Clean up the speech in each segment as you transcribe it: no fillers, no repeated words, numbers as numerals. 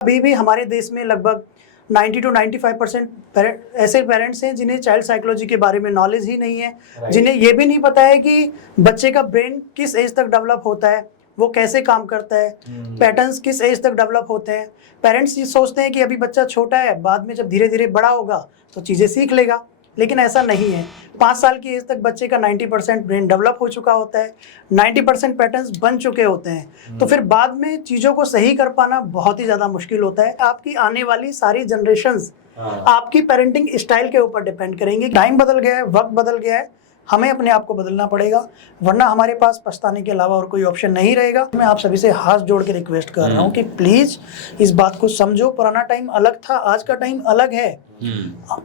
अभी भी हमारे देश में लगभग 90 to 95% ऐसे पेरेंट्स हैं जिन्हें चाइल्ड साइकोलॉजी के बारे में नॉलेज ही नहीं है, जिन्हें ये भी नहीं पता है कि बच्चे का ब्रेन किस एज तक डेवलप होता है, वो कैसे काम करता है, पैटर्न्स किस एज तक डेवलप होते हैं। पेरेंट्स ये सोचते हैं कि अभी बच्चा छोटा है, बाद में जब धीरे धीरे बड़ा होगा तो चीज़ें सीख लेगा, लेकिन ऐसा नहीं है। 5 साल की एज तक बच्चे का 90% ब्रेन डेवलप हो चुका होता है, 90% पैटर्न्स बन चुके होते हैं। तो फिर बाद में चीज़ों को सही कर पाना बहुत ही ज़्यादा मुश्किल होता है। आपकी आने वाली सारी जनरेशंस आपकी पेरेंटिंग स्टाइल के ऊपर डिपेंड करेंगे। टाइम बदल गया है, वक्त बदल गया है, हमें अपने आप को बदलना पड़ेगा, वरना हमारे पास पछताने के अलावा और कोई ऑप्शन नहीं रहेगा। मैं आप सभी से हाथ जोड़ के रिक्वेस्ट कर रहा हूँ कि प्लीज़ इस बात को समझो। पुराना टाइम अलग था, आज का टाइम अलग है।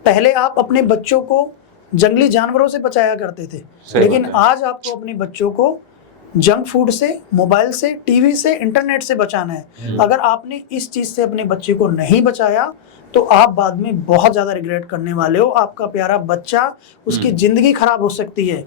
पहले आप अपने बच्चों को जंगली जानवरों से बचाया करते थे, लेकिन आज आपको अपने बच्चों को जंक फूड से, मोबाइल से, टीवी से, इंटरनेट से बचाना है। अगर आपने इस चीज़ से अपने बच्चे को नहीं बचाया तो आप बाद में बहुत ज़्यादा रिग्रेट करने वाले हो। आपका प्यारा बच्चा, उसकी ज़िंदगी खराब हो सकती है।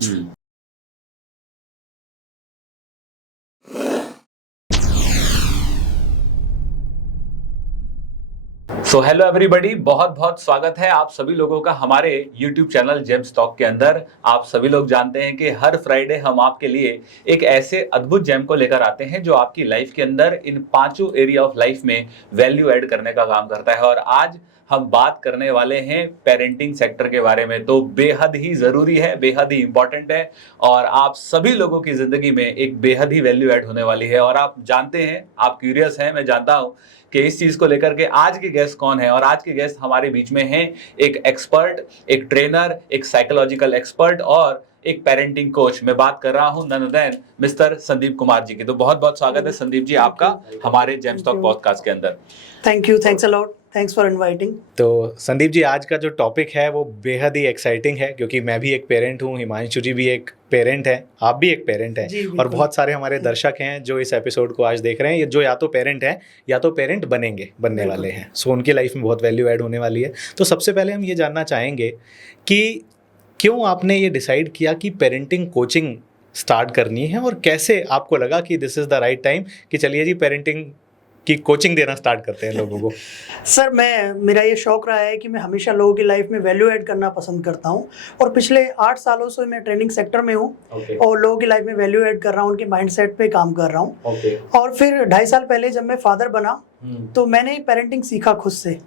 सो हेलो एवरीबॉडी, बहुत बहुत स्वागत है आप सभी लोगों का हमारे YouTube चैनल जेम्स टॉक के अंदर। आप सभी लोग जानते हैं कि हर फ्राइडे हम आपके लिए एक ऐसे अद्भुत जेम को लेकर आते हैं जो आपकी लाइफ के अंदर इन पांचों एरिया ऑफ लाइफ में वैल्यू ऐड करने का काम करता है। और आज हम बात करने वाले हैं पेरेंटिंग सेक्टर के बारे में। तो बेहद ही ज़रूरी है, बेहद ही इंपॉर्टेंट है और आप सभी लोगों की ज़िंदगी में एक बेहद ही वैल्यू ऐड होने वाली है। और आप जानते हैं, आप क्यूरियस हैं, मैं जानता हूं कि इस चीज़ को लेकर के आज के गेस्ट कौन है। और आज के गेस्ट हमारे बीच में हैं एक एक्सपर्ट, एक ट्रेनर, एक साइकोलॉजिकल एक्सपर्ट और एक पेरेंटिंग कोच। मैं बात कर रहा हूं none other than mister Sandeep Kumar ji की। तो बहुत बहुत स्वागत है संदीप जी आपका हमारे जेम्स टॉक पॉडकास्ट के अंदर। Thank you, thanks a lot, thanks for inviting. तो संदीप जी, आज का जो टॉपिक है वो बेहद ही एक्साइटिंग है, क्योंकि मैं भी एक पेरेंट हूँ, हिमांशु जी भी एक पेरेंट है, आप भी एक पेरेंट हैं और बहुत सारे हमारे दर्शक हैं जो इस एपिसोड को आज देख रहे हैं, जो या तो पेरेंट हैं या तो पेरेंट बनने वाले हैं। सो उनकी लाइफ में बहुत वैल्यू ऐड होने वाली है। तो सबसे पहले हम ये जानना चाहेंगे कि क्यों आपने ये डिसाइड किया कि पेरेंटिंग कोचिंग स्टार्ट करनी है, और कैसे आपको लगा कि this is the right time कि चलिए जी पेरेंटिंग की कोचिंग देना स्टार्ट करते हैं लोगों को। सर, मेरा ये शौक रहा है कि मैं हमेशा लोगों की लाइफ में वैल्यू ऐड करना पसंद करता हूँ, और पिछले 8 सालों से मैं ट्रेनिंग सेक्टर में हूँ और लोगों की लाइफ में वैल्यू ऐड कर रहा हूँ, उनके माइंडसेट पे काम कर रहा हूँ। और फिर 2.5 साल पहले जब मैं फादर बना तो मैंने पेरेंटिंग सीखा खुद से।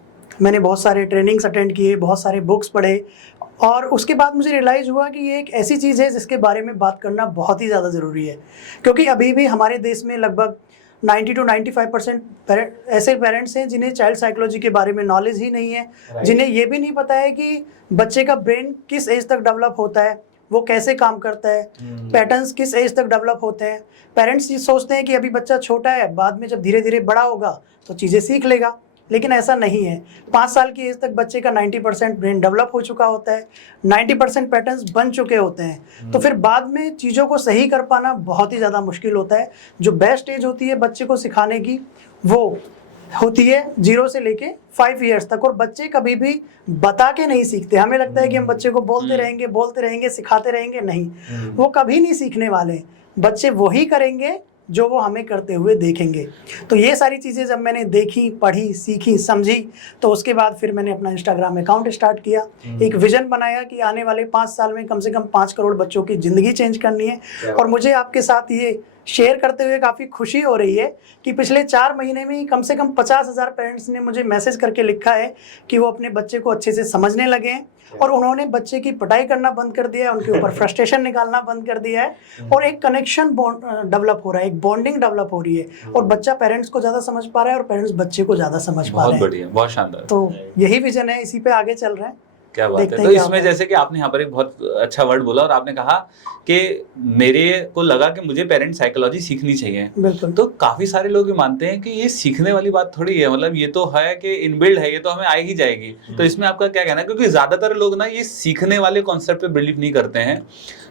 मैंने बहुत सारे ट्रेनिंग्स अटेंड किए, बहुत सारे बुक्स पढ़े, और उसके बाद मुझे रियलाइज़ हुआ कि ये एक ऐसी चीज़ है जिसके बारे में बात करना बहुत ही ज़्यादा ज़रूरी है। क्योंकि अभी भी हमारे देश में लगभग 90 to 95% ऐसे पेरेंट्स हैं जिन्हें चाइल्ड साइकोलॉजी के बारे में नॉलेज ही नहीं है, जिन्हें ये भी नहीं पता है कि बच्चे का ब्रेन किस एज तक डेवलप होता है, वो कैसे काम करता है, पैटर्न्स किस एज तक डेवलप होते हैं। पेरेंट्स ये सोचते हैं कि अभी बच्चा छोटा है, बाद में जब धीरे धीरे बड़ा होगा तो चीज़ें सीख लेगा, लेकिन ऐसा नहीं है। 5 साल की एज तक बच्चे का 90% ब्रेन डेवलप हो चुका होता है, 90% पैटर्न्स बन चुके होते हैं। तो फिर बाद में चीज़ों को सही कर पाना बहुत ही ज़्यादा मुश्किल होता है। जो बेस्ट एज होती है बच्चे को सिखाने की, वो होती है 0 से लेके 5 ईयर्स तक। और बच्चे कभी भी बता के नहीं सीखते। हमें लगता है कि हम बच्चे को बोलते रहेंगे, सिखाते रहेंगे, नहीं, वो कभी नहीं सीखने वाले। बच्चे वही करेंगे जो वो हमें करते हुए देखेंगे। तो ये सारी चीज़ें जब मैंने देखी, पढ़ी, सीखी, समझी, तो उसके बाद फिर मैंने अपना इंस्टाग्राम अकाउंट स्टार्ट किया। एक विज़न बनाया कि आने वाले 5 साल में कम से कम 5 करोड़ बच्चों की ज़िंदगी चेंज करनी है। और मुझे आपके साथ ये शेयर करते हुए काफ़ी खुशी हो रही है कि पिछले 4 महीने में ही कम से कम 50,000 पेरेंट्स ने मुझे मैसेज करके लिखा है कि वो अपने बच्चे को अच्छे से समझने लगे हैं, और उन्होंने बच्चे की पिटाई करना बंद कर दिया है, उनके ऊपर फ्रस्ट्रेशन निकालना बंद कर दिया है, और एक कनेक्शन डेवलप हो रहा है, एक बॉन्डिंग डेवलप हो रही है, और बच्चा पेरेंट्स को ज़्यादा समझ पा रहा है और पेरेंट्स बच्चे को ज़्यादा समझ पा रहे हैं। बहुत बढ़िया, बहुत शानदार। तो यही विजन है, इसी पे आगे चल रहे हैं। क्या बात है। तो इसमें जैसे कि आपने यहाँ पर एक बहुत अच्छा वर्ड बोला और आपने कहा कि मेरे को लगा कि मुझे पेरेंट साइकोलॉजी सीखनी चाहिए। बिल्कुल। तो काफी सारे लोग ये मानते हैं कि ये सीखने वाली बात थोड़ी है, मतलब ये तो है कि इनबिल्ड है, ये तो हमें आ ही जाएगी। तो इसमें आपका क्या कहना है? क्योंकि ज्यादातर लोग ना ये सीखने वाले कॉन्सेप्ट पे बिलीव नहीं करते हैं।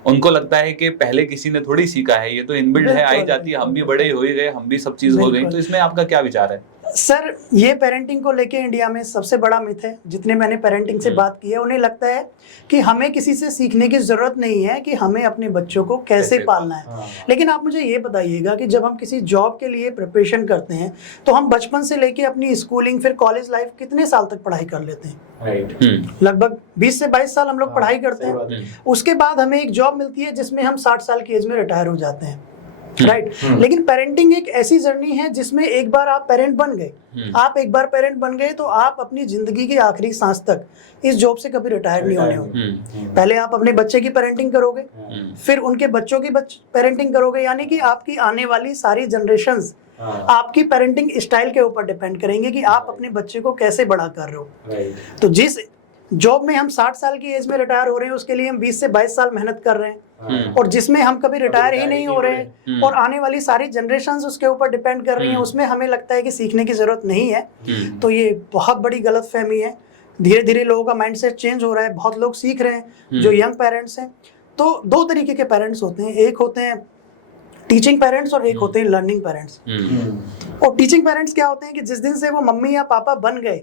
उनको लगता है कि पहले किसी ने थोड़ी सीखा है, ये तो इनबिल्ड है, आ ही जाती है, हम भी बड़े हो ही गए, हम भी सब चीज हो गई। तो इसमें आपका क्या विचार है? सर ये पेरेंटिंग को लेके इंडिया में सबसे बड़ा मिथ है, जितने मैंने पेरेंटिंग से बात की है उन्हें लगता है कि हमें किसी से सीखने की ज़रूरत नहीं है कि हमें अपने बच्चों को कैसे पालना है। लेकिन आप मुझे ये बताइएगा कि जब हम किसी जॉब के लिए प्रिपरेशन करते हैं तो हम बचपन से लेके अपनी स्कूलिंग फिर कॉलेज लाइफ कितने साल तक पढ़ाई कर लेते हैं? लगभग 20 से 22 साल हम लोग पढ़ाई करते हैं। उसके बाद हमें एक जॉब मिलती है जिसमें हम 60 साल की एज में रिटायर हो जाते हैं, राइट। लेकिन पेरेंटिंग एक ऐसी जर्नी है जिसमें एक बार आप पेरेंट बन गए, आप एक बार पेरेंट बन गए तो आप अपनी जिंदगी की आखिरी सांस तक इस जॉब से कभी रिटायर नहीं होने हो। पहले आप अपने बच्चे की पेरेंटिंग करोगे, फिर उनके बच्चों की पेरेंटिंग करोगे, यानी कि आपकी आने वाली सारी जनरेशंस आपकी पेरेंटिंग स्टाइल के ऊपर डिपेंड करेंगे कि आप अपने बच्चे को कैसे बड़ा कर रहे हो। तो जिस जॉब में हम 60 साल की एज में रिटायर हो रहे हैं उसके लिए हम 20 से 22 साल मेहनत कर रहे हैं, और जिसमें हम कभी रिटायर ही नहीं हो रहे हैं और आने वाली सारी जनरेशंस उसके ऊपर डिपेंड कर रही हैं, उसमें हमें लगता है कि सीखने की जरूरत नहीं है। तो ये बहुत बड़ी गलतफहमी है। धीरे धीरे लोगों का माइंडसेट चेंज हो रहा है, बहुत लोग सीख रहे हैं जो यंग पेरेंट्स हैं। तो दो तरीके के पेरेंट्स होते हैं, एक होते हैं टीचिंग पेरेंट्स और एक होते हैं लर्निंग पेरेंट्स। और टीचिंग पेरेंट्स क्या होते हैं कि जिस दिन से वो मम्मी या पापा बन गए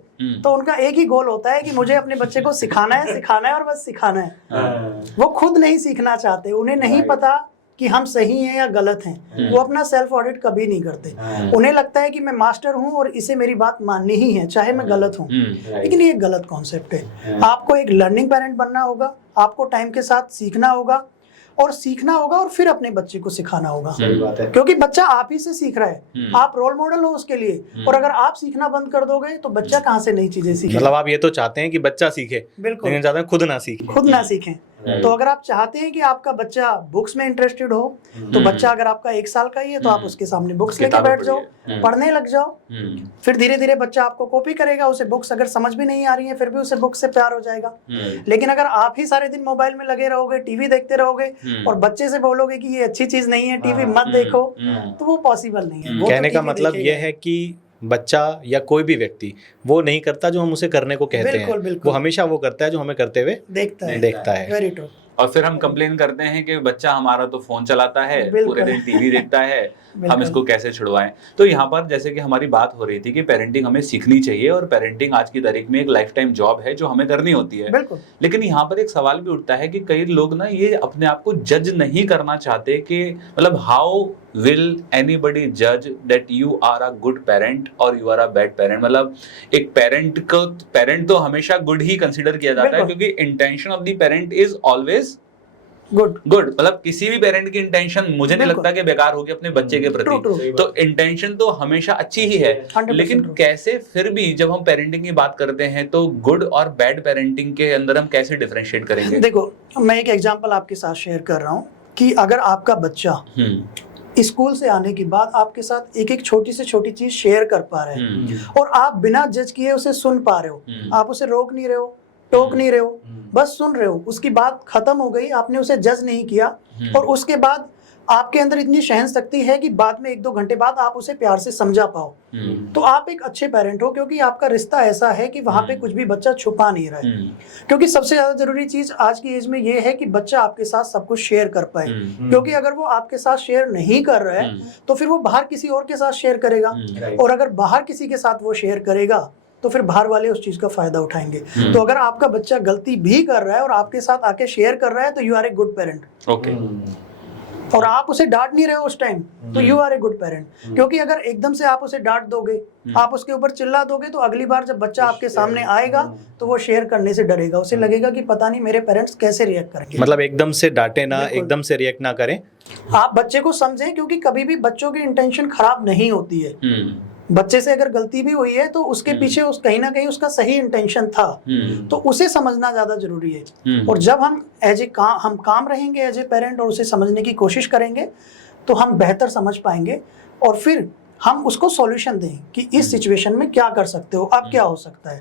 तो उनका एक ही गोल होता है कि मुझे अपने बच्चे को सिखाना है और बस सिखाना है। वो खुद नहीं सीखना चाहते, उन्हें नहीं पता कि हम सही हैं या गलत हैं। वो अपना सेल्फ ऑडिट कभी नहीं करते। उन्हें लगता है कि मैं मास्टर हूं और इसे मेरी बात माननी ही है चाहे मैं गलत हूं। लेकिन ये गलत कॉन्सेप्ट है। आपको एक लर्निंग पेरेंट बनना होगा, आपको टाइम के साथ सीखना होगा और फिर अपने बच्चे को सिखाना होगा। सही बात है। क्योंकि बच्चा आप ही से सीख रहा है, आप रोल मॉडल हो उसके लिए। और अगर आप सीखना बंद कर दोगे तो बच्चा कहाँ से नई चीजें सीखे? मतलब आप ये तो चाहते हैं कि बच्चा सीखे, बिल्कुल, लेकिन चाहते हैं खुद ना सीखे। तो अगर आप चाहते हैं कि आपका बच्चा बुक्स में इंटरेस्टेड हो तो बच्चा अगर आपका 1 साल का ही है तो आप उसके सामने बुक्स लेके बैठ जाओ, पढ़ने लग जाओ। फिर धीरे धीरे बच्चा आपको कॉपी करेगा, उसे बुक्स अगर समझ भी नहीं आ रही है फिर भी उसे बुक्स से प्यार हो जाएगा। लेकिन अगर आप ही सारे दिन मोबाइल में लगे रहोगे, टीवी देखते रहोगे और बच्चे से बोलोगे कि ये अच्छी चीज नहीं है, टीवी मत देखो, तो वो पॉसिबल नहीं है। कहने का मतलब ये है कि बच्चा या कोई भी व्यक्ति वो नहीं करता जो हम उसे करने को कहते हैं, वो हमेशा वो करता है जो हमें करते हुए देखता है। Very true. और फिर हम कंप्लेन करते हैं कि बच्चा हमारा तो फोन चलाता है, पूरे दिन टीवी देखता है, हम इसको कैसे छुड़वाएं। तो यहाँ पर जैसे कि हमारी बात हो रही थी कि पेरेंटिंग हमें सीखनी चाहिए और पेरेंटिंग आज की तारीख में एक लाइफ टाइम जॉब है जो हमें करनी होती है। लेकिन यहाँ पर एक सवाल भी उठता है कि कई लोग ना ये अपने आप को जज नहीं करना चाहते कि मतलब हाउ विल एनीबडी जज that you are a good parent और you are a bad parent. मतलब एक पेरेंट तो हमेशा गुड ही कंसिडर किया जाता है क्योंकि intention of the parent is always good. मतलब किसी भी पेरेंट की इंटेंशन मुझे नहीं लगता कि बेकार होगी अपने बच्चे के प्रति। तो इंटेंशन तो हमेशा अच्छी ही है, लेकिन कैसे फिर भी जब हम पेरेंटिंग की बात करते हैं तो गुड और बैड पेरेंटिंग के अंदर हम कैसे डिफरेंशिएट करेंगे? देखो, मैं एक एग्जांपल आपके साथ शेयर कर रहा हूँ कि अगर आपका बच्चा स्कूल से आने के बाद आपके साथ एक एक छोटी से छोटी चीज शेयर कर पा रहे हैं और आप बिना जज किए उसे सुन पा रहे हो, आप उसे रोक नहीं रहे हो, टोक नहीं रहे हो, बस सुन रहे हो, उसकी बात खत्म हो गई, आपने उसे जज नहीं किया, और उसके बाद आपके अंदर इतनी सहन शक्ति है कि बाद में 1-2 घंटे बाद आप उसे प्यार से समझा पाओ, तो आप एक अच्छे पेरेंट हो। क्योंकि आपका रिश्ता ऐसा है कि वहां पे कुछ भी बच्चा छुपा नहीं रहा है। क्योंकि सबसे ज्यादा जरूरी चीज आज की एज में ये है कि बच्चा आपके साथ सब कुछ शेयर कर पाए। क्योंकि अगर वो आपके साथ शेयर नहीं कर रहा है तो फिर वो बाहर किसी और के साथ शेयर करेगा, और अगर बाहर किसी के साथ वो शेयर करेगा तो फिर बाहर वाले उस चीज का फायदा उठाएंगे। तो अगर आपका बच्चा गलती भी कर रहा है और आपके साथ आके शेयर कर रहा है तो you are a good parent. Okay. और आप उसे डांट नहीं रहे हो उस टाइम तो you are a good parent. क्योंकि अगर एकदम से आप उसे डांट दोगे, आप उसके ऊपर चिल्ला दोगे, तो अगली बार जब बच्चा आपके सामने आएगा तो वो शेयर करने से डरेगा, उसे लगेगा कि पता नहीं मेरे पेरेंट्स कैसे रिएक्ट करेंगे। मतलब एकदम से डांटे ना, एकदम से रिएक्ट ना करें, आप बच्चे को समझें। क्योंकि कभी भी बच्चों की इंटेंशन खराब नहीं होती है। बच्चे से अगर गलती भी हुई है तो उसके पीछे कहीं ना कहीं उसका सही इंटेंशन था, तो उसे समझना ज्यादा जरूरी है। और जब हम हम काम रहेंगे एज ए पेरेंट और उसे समझने की कोशिश करेंगे तो हम बेहतर समझ पाएंगे और फिर हम उसको सॉल्यूशन दें कि इस सिचुएशन में क्या कर सकते हो, अब क्या हो सकता है।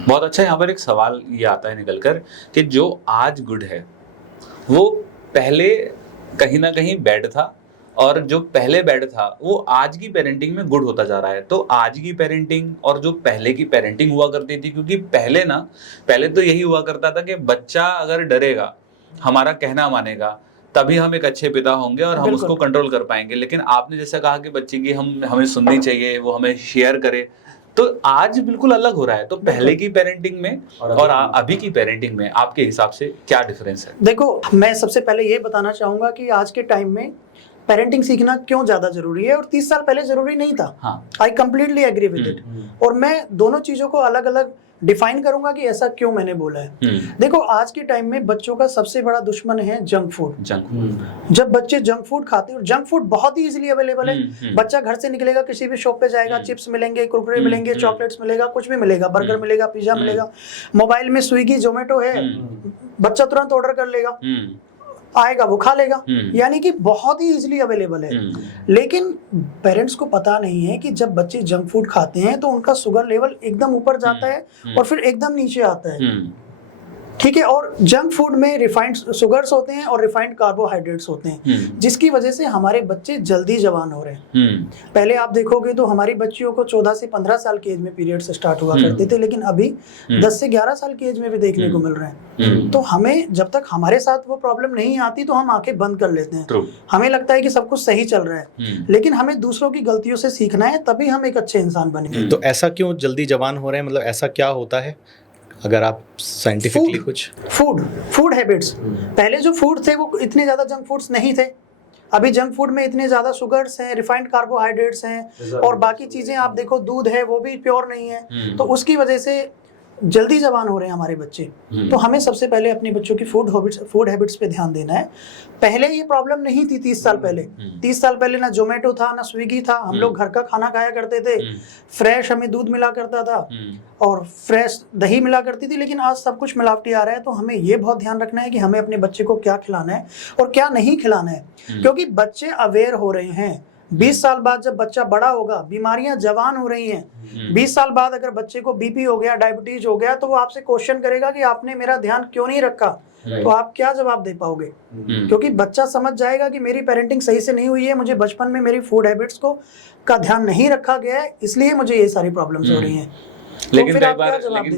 बहुत अच्छा। यहाँ पर एक सवाल ये आता है निकलकर कि जो आज गुड है वो पहले कहीं ना कहीं बैड था, और जो पहले बैड था वो आज की पेरेंटिंग में गुड होता जा रहा है। तो आज की पेरेंटिंग और जो पहले की पेरेंटिंग हुआ करती थी, क्योंकि पहले तो यही हुआ करता था कि बच्चा अगर डरेगा, हमारा कहना मानेगा, तभी हम एक अच्छे पिता होंगे और हम उसको कंट्रोल कर पाएंगे। लेकिन आपने जैसा कहा कि बच्चे की हमें सुननी चाहिए, वो हमें शेयर करे, तो आज बिल्कुल अलग हो रहा है। तो पहले की पेरेंटिंग में और अभी की पेरेंटिंग में आपके हिसाब से क्या डिफरेंस है? देखो, मैं सबसे पहले ये बताना चाहूंगा कि आज के टाइम में पेरेंटिंग सीखना क्यों ज्यादा जरूरी है और 30 साल पहले जरूरी नहीं था। I completely agree with it. और मैं दोनों चीजों को अलग अलग डिफाइन करूंगा कि ऐसा क्यों मैंने बोला है। देखो, आज के टाइम में बच्चों का सबसे बड़ा दुश्मन है जंक फूड। जब बच्चे जंक फूड खाते हैं, और जंक फूड बहुत ही इजीली अवेलेबल है। बच्चा घर से निकलेगा, किसी भी शॉप पे जाएगा, चिप्स मिलेंगे, कुरकुरे मिलेंगे, चॉकलेट्स मिलेगा, कुछ भी मिलेगा, बर्गर मिलेगा, पिज्जा मिलेगा। मोबाइल में स्विगी जोमेटो है, बच्चा तुरंत ऑर्डर कर लेगा, आएगा, वो खा लेगा। यानी कि बहुत ही इजीली अवेलेबल है। लेकिन पेरेंट्स को पता नहीं है कि जब बच्चे जंक फूड खाते हैं तो उनका शुगर लेवल एकदम ऊपर जाता है और फिर एकदम नीचे आता है। ठीक है। और जंक फूड में रिफाइंड शुगर्स होते हैं और रिफाइंड कार्बोहाइड्रेट्स होते हैं, जिसकी वजह से हमारे बच्चे जल्दी जवान हो रहे हैं। पहले आप देखोगे तो हमारी बच्चियों को 14 से 15 साल की एज में पीरियड्स स्टार्ट हुआ करते थे, लेकिन अभी 10 से 11 साल की एज में भी देखने को मिल रहे हैं। तो हमें जब तक हमारे साथ वो प्रॉब्लम नहीं आती तो हम आंखें बंद कर लेते हैं। हमें लगता है कि सब कुछ सही चल रहा है, लेकिन हमें दूसरों की गलतियों से सीखना है, तभी हम एक अच्छे इंसान बनेंगे। तो ऐसा क्यों जल्दी जवान हो रहे हैं, मतलब ऐसा क्या होता है, अगर आप साइंटिफिकली कुछ? Food habits. पहले जो फूड थे वो इतने ज्यादा जंक फूड्स नहीं थे। अभी जंक फूड में इतने ज्यादा शुगर्स हैं, रिफाइंड कार्बोहाइड्रेट्स हैं, और बाकी चीजें आप देखो, दूध है वो भी प्योर नहीं है। तो उसकी वजह से जल्दी जवान हो रहे हैं हमारे बच्चे। तो हमें सबसे पहले अपने बच्चों की फूड हैबिट्स पे ध्यान देना है। पहले ये प्रॉब्लम नहीं थी 30 साल पहले। 30 साल पहले ना जोमेटो था, ना स्विगी था। हम लोग घर का खाना खाया करते थे, फ्रेश हमें दूध मिला करता था और फ्रेश दही मिला करती थी। लेकिन आज सब कुछ मिलावटी आ रहा है। तो हमें ये बहुत ध्यान रखना है कि हमें अपने बच्चे को क्या खिलाना है और क्या नहीं खिलाना है, क्योंकि बच्चे अवेयर हो रहे हैं। 20 साल बाद जब बच्चा बड़ा होगा, बीमारियां जवान हो रही हैं। 20 साल बाद अगर बच्चे को बीपी हो गया, डायबिटीज हो गया, तो वो आपसे क्वेश्चन करेगा कि आपने मेरा ध्यान क्यों नहीं रखा। तो आप क्या जवाब दे पाओगे? क्योंकि बच्चा समझ जाएगा कि मेरी पेरेंटिंग सही से नहीं हुई है, मुझे बचपन में मेरी फूड हैबिट्स को का ध्यान नहीं रखा गया है, इसलिए मुझे ये सारी प्रॉब्लम्स हो रही हैं। लेकिन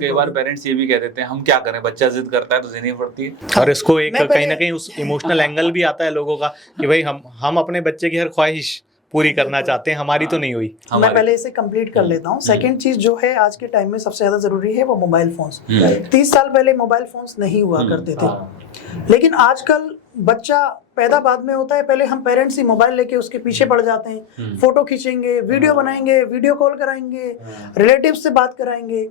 कई बार पेरेंट्स ये भी कह देते हैं, हम क्या करें, बच्चा जिद करता है तो देनी पड़ती है। और इसको एक कहीं ना कहीं उस इमोशनल एंगल भी आता है लोगों का कि भाई हम अपने बच्चे की हर ख्वाहिश पूरी करना चाहते हैं, हमारी तो नहीं हुई। मैं पहले इसे कंप्लीट कर लेता हूँ। सेकंड चीज जो है आज के टाइम में सबसे ज्यादा जरूरी है वो मोबाइल फोन्स। 30 साल पहले मोबाइल फोन्स नहीं हुआ करते थे, लेकिन आजकल बच्चा पैदा बाद में होता है, पहले हम पेरेंट्स ही मोबाइल लेके उसके पीछे पड़ जाते हैं। फोटो खींचेंगे, वीडियो बनाएंगे, वीडियो कॉल कराएंगे, रिलेटिव्स से बात कराएंगे।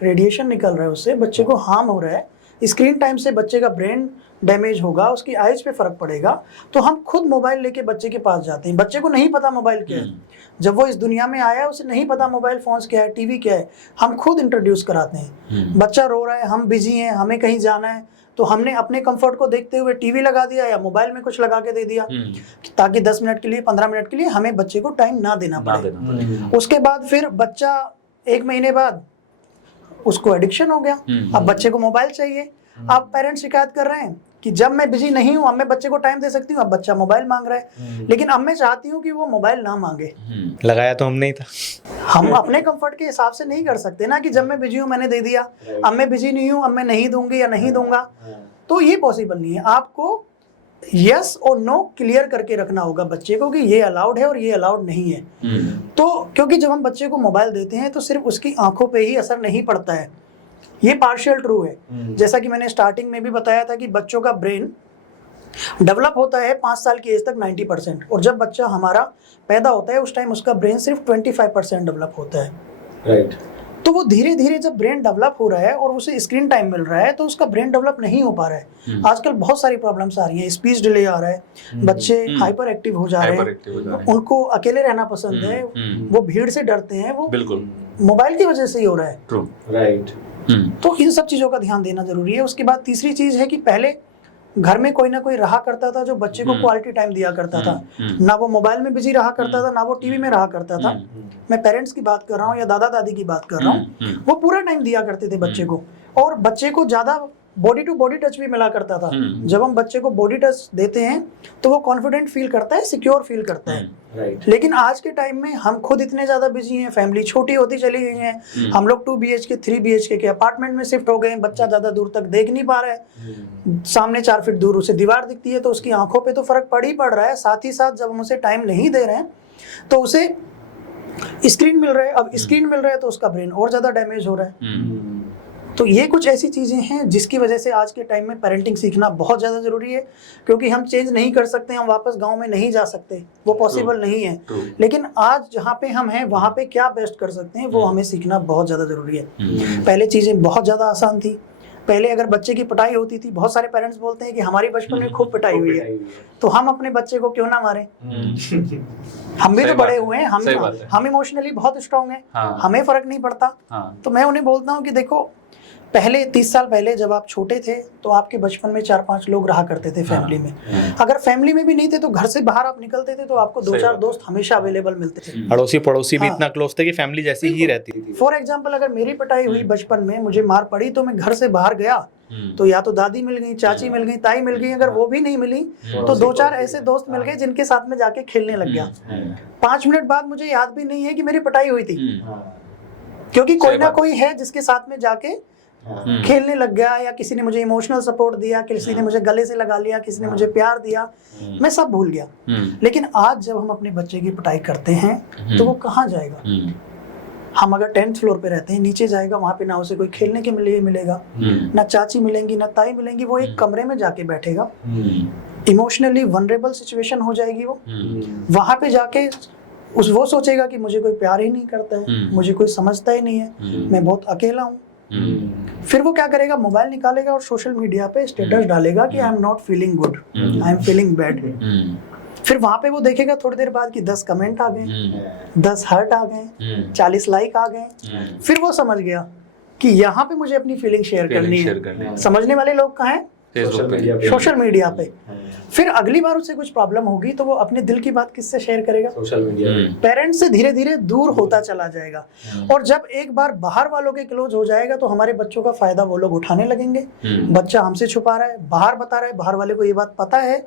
रेडिएशन निकल रहा है, उससे बच्चे को हार्म हो रहा है। स्क्रीन टाइम से बच्चे का ब्रेन डैमेज होगा, उसकी आइज पे फर्क पड़ेगा। तो हम खुद मोबाइल लेके बच्चे के पास जाते हैं। बच्चे को नहीं पता मोबाइल क्या है, जब वो इस दुनिया में आया है उसे नहीं पता मोबाइल फोन्स क्या है, टीवी क्या है। हम खुद इंट्रोड्यूस कराते हैं। बच्चा रो रहा है, हम बिजी हैं, हमें कहीं जाना है, तो हमने अपने कंफर्ट को देखते हुए टीवी लगा दिया या मोबाइल में कुछ लगा के दे दिया, ताकि 10 मिनट के लिए, 15 मिनट के लिए हमें बच्चे को टाइम ना देना पड़े। उसके बाद फिर बच्चा 1 महीने बाद उसको एडिक्शन हो गया। अब बच्चे को मोबाइल चाहिए। अब पेरेंट्स शिकायत कर रहे हैं कि जब मैं बिजी नहीं हूं, अब मैं बच्चे को टाइम दे सकती हूँ, अब बच्चा मोबाइल मांग रहा है। लेकिन अब मैं चाहती हूँ कि वो मोबाइल ना मांगे। लगाया तो हमने ही था। हम अपने कंफर्ट के हिसाब से नहीं कर सकते ना कि जब मैं बिजी हूँ मैंने दे दिया, अब मैं बिजी नहीं हूँ, अब मैं नहीं दूंगी या नहीं दूंगा। तो ये पॉसिबल नहीं है। आपको यस और नो क्लियर करके रखना होगा बच्चे को कि ये अलाउड है और ये अलाउड नहीं है। तो क्योंकि जब हम बच्चे को मोबाइल देते हैं तो सिर्फ उसकी आंखों पे ही असर नहीं पड़ता है, ये पार्शियल ट्रू है। जैसा कि मैंने स्टार्टिंग में भी बताया था कि बच्चों का ब्रेन डेवलप होता है 5 साल की एज तक 90%, और जब बच्चा हमारा पैदा होता है उस टाइम उसका ब्रेन सिर्फ 25% डेवलप होता है। राइट। तो वो धीरे धीरे जब ब्रेन डेवलप हो रहा है और उसे स्क्रीन टाइम मिल रहा है तो उसका ब्रेन डेवलप नहीं हो पा रहा है। आजकल बहुत सारी प्रॉब्लम्स आ रही हैं, स्पीच डिले आ रहा है, बच्चे हाइपर एक्टिव हो जा रहे हैं, उनको अकेले रहना पसंद है, वो भीड़ से डरते हैं, वो बिल्कुल मोबाइल की वजह से ही हो रहा है। राइट। तो इन सब चीजों का ध्यान देना जरूरी है। उसके बाद तीसरी चीज है कि पहले घर में कोई ना कोई रहा करता था जो बच्चे को क्वालिटी टाइम दिया करता था। ना वो मोबाइल में बिजी रहा करता था, ना वो टीवी में रहा करता था। मैं पेरेंट्स की बात कर रहा हूँ या दादा दादी की बात कर रहा हूँ, वो पूरा टाइम दिया करते थे बच्चे को। और बच्चे को ज्यादा बॉडी टू बॉडी टच भी मिला करता था। जब हम बच्चे को बॉडी टच देते हैं तो वो कॉन्फिडेंट फील करता है, सिक्योर फील करता है। लेकिन आज के टाइम में हम खुद इतने ज्यादा बिजी हैं, फैमिली छोटी होती चली गई है, हम लोग 2 BHK 3 BHK के अपार्टमेंट में शिफ्ट हो गए हैं, बच्चा ज्यादा दूर तक देख नहीं पा रहा है, सामने 4 फीट दूर उसे दीवार दिखती है तो उसकी आंखों पे तो फर्क पड़ ही पड़ रहा है। साथ ही साथ जब हम उसे टाइम नहीं दे रहे हैं तो उसे स्क्रीन मिल रहा है, अब स्क्रीन मिल रहा है तो उसका ब्रेन और ज्यादा डैमेज हो रहा है। तो ये कुछ ऐसी चीज़ें हैं जिसकी वजह से आज के टाइम में पेरेंटिंग सीखना बहुत ज़्यादा ज़रूरी है, क्योंकि हम चेंज नहीं कर सकते, हम वापस गांव में नहीं जा सकते, वो पॉसिबल नहीं है। लेकिन आज जहाँ पे हम हैं वहाँ पे क्या बेस्ट कर सकते हैं वो हमें सीखना बहुत ज़्यादा ज़रूरी है। पहले चीज़ें बहुत ज़्यादा आसान थी। पहले अगर बच्चे की पिटाई होती थी, बहुत सारे पेरेंट्स बोलते हैं कि हमारी बचपन में खूब पिटाई हुई है, तो हम अपने बच्चे को क्यों ना मारें। हम भी तो बड़े हुए हैं, हम इमोशनली बहुत स्ट्रांग हैं, हमें फर्क नहीं पड़ता। तो मैं उन्हें बोलता हूँ कि देखो, पहले 30 साल पहले जब आप छोटे थे तो आपके बचपन में 4-5 लोग रहा करते थे फैमिली में। अगर फैमिली में भी नहीं थे तो घर से बाहर आप निकलते थे तो आपको 2-4 दोस्त हमेशा अवेलेबल मिलते थे। अड़ोसी पड़ोसी भी इतना क्लोज थे कि फैमिली जैसी ही रहती थी। फॉर एग्जाम्पल, अगर मेरी पिटाई हुई बचपन में, मुझे मार पड़ी, तो मैं घर से बाहर गया तो या तो दादी मिल गई, चाची मिल गई, ताई मिल गई। अगर वो भी नहीं मिली तो 2-4 ऐसे दोस्त मिल गए जिनके साथ में जाके खेलने लग गया। 5 मिनट बाद मुझे याद भी नहीं है कि मेरी पिटाई हुई थी, क्योंकि कोई ना कोई है जिसके साथ में जाके खेलने लग गया, या किसी ने मुझे इमोशनल सपोर्ट दिया, किसी ने मुझे गले से लगा लिया, किसी ने मुझे प्यार दिया, मैं सब भूल गया। लेकिन आज जब हम अपने बच्चे की पिटाई करते हैं तो वो कहाँ जाएगा। हम अगर 10th फ्लोर पे रहते हैं, नीचे जाएगा, वहां पे ना उसे कोई खेलने के लिए मिलेगा, ना चाची मिलेंगी, ना ताई मिलेंगी, वो एक कमरे में जाके बैठेगा, इमोशनली वनरेबल सिचुएशन हो जाएगी। वो वहां पे जाके वो सोचेगा कि मुझे कोई प्यार ही नहीं करता है, मुझे कोई समझता ही नहीं है, मैं बहुत अकेला हूँ। फिर वो क्या करेगा, मोबाइल निकालेगा और सोशल मीडिया पे स्टेटस डालेगा कि I am not feeling good, I am feeling bad. फिर वहां पे वो देखेगा थोड़ी देर बाद कि 10 कमेंट आ गए, 10 हार्ट आ गए, 40 लाइक आ गए। फिर वो समझ गया कि यहाँ पे मुझे अपनी फीलिंग शेयर करनी है। समझने वाले लोग कहाँ हैं? सोशल मीडिया पे। फिर अगली बार उसे कुछ प्रॉब्लम होगी तो वो अपने दिल की बात किससे शेयर करेगा? Social media. पेरेंट्स से धीरे धीरे दूर होता चला जाएगा, और जब एक बार बाहर वालों के क्लोज हो जाएगा तो हमारे बच्चों का फायदा वो लोग उठाने लगेंगे। बच्चा हमसे छुपा रहा है, बाहर बता रहा है, बाहर वाले को ये बात पता है,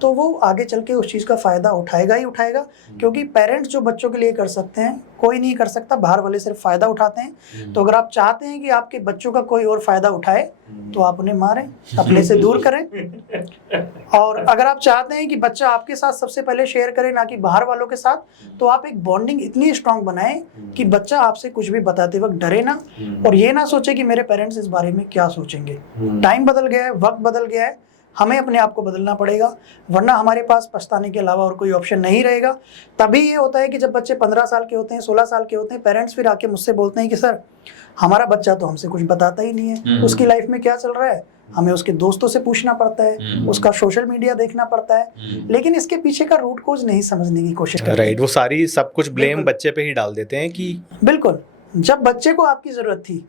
तो वो आगे चल के उस चीज का फायदा उठाएगा ही उठाएगा। क्योंकि पेरेंट्स जो बच्चों के लिए कर सकते हैं कोई नहीं कर सकता, बाहर वाले सिर्फ फायदा उठाते हैं। तो अगर आप चाहते हैं कि आपके बच्चों का कोई और फायदा उठाए तो आप उन्हें मारें, अपने से दूर करें। और अगर आप चाहते हैं कि बच्चा आपके साथ सबसे पहले शेयर करे, ना कि बाहर वालों के साथ, तो आप एक बॉन्डिंग इतनी स्ट्रांग बनाएं कि बच्चा आपसे कुछ भी बताते वक्त डरे ना, और ये ना सोचे कि मेरे पेरेंट्स इस बारे में क्या सोचेंगे। टाइम बदल गया है, वक्त बदल गया है, हमें अपने आप को बदलना पड़ेगा, वरना हमारे पास पछताने के अलावा और कोई ऑप्शन नहीं रहेगा। तभी ये होता है कि जब बच्चे 15 साल के होते हैं, 16 साल के होते हैं, पेरेंट्स फिर आके मुझसे बोलते हैं कि सर हमारा बच्चा तो हमसे कुछ बताता ही नहीं है, उसकी लाइफ में क्या चल रहा है हमें उसके दोस्तों से पूछना पड़ता है, उसका सोशल मीडिया देखना पड़ता है, लेकिन इसके पीछे का रूट कोज नहीं समझने की कोशिश करते। राइट, वो सारी सब कुछ ब्लेम बच्चे पे ही डाल देते हैं कि बिल्कुल। जब बच्चे को आपकी जरूरत थी,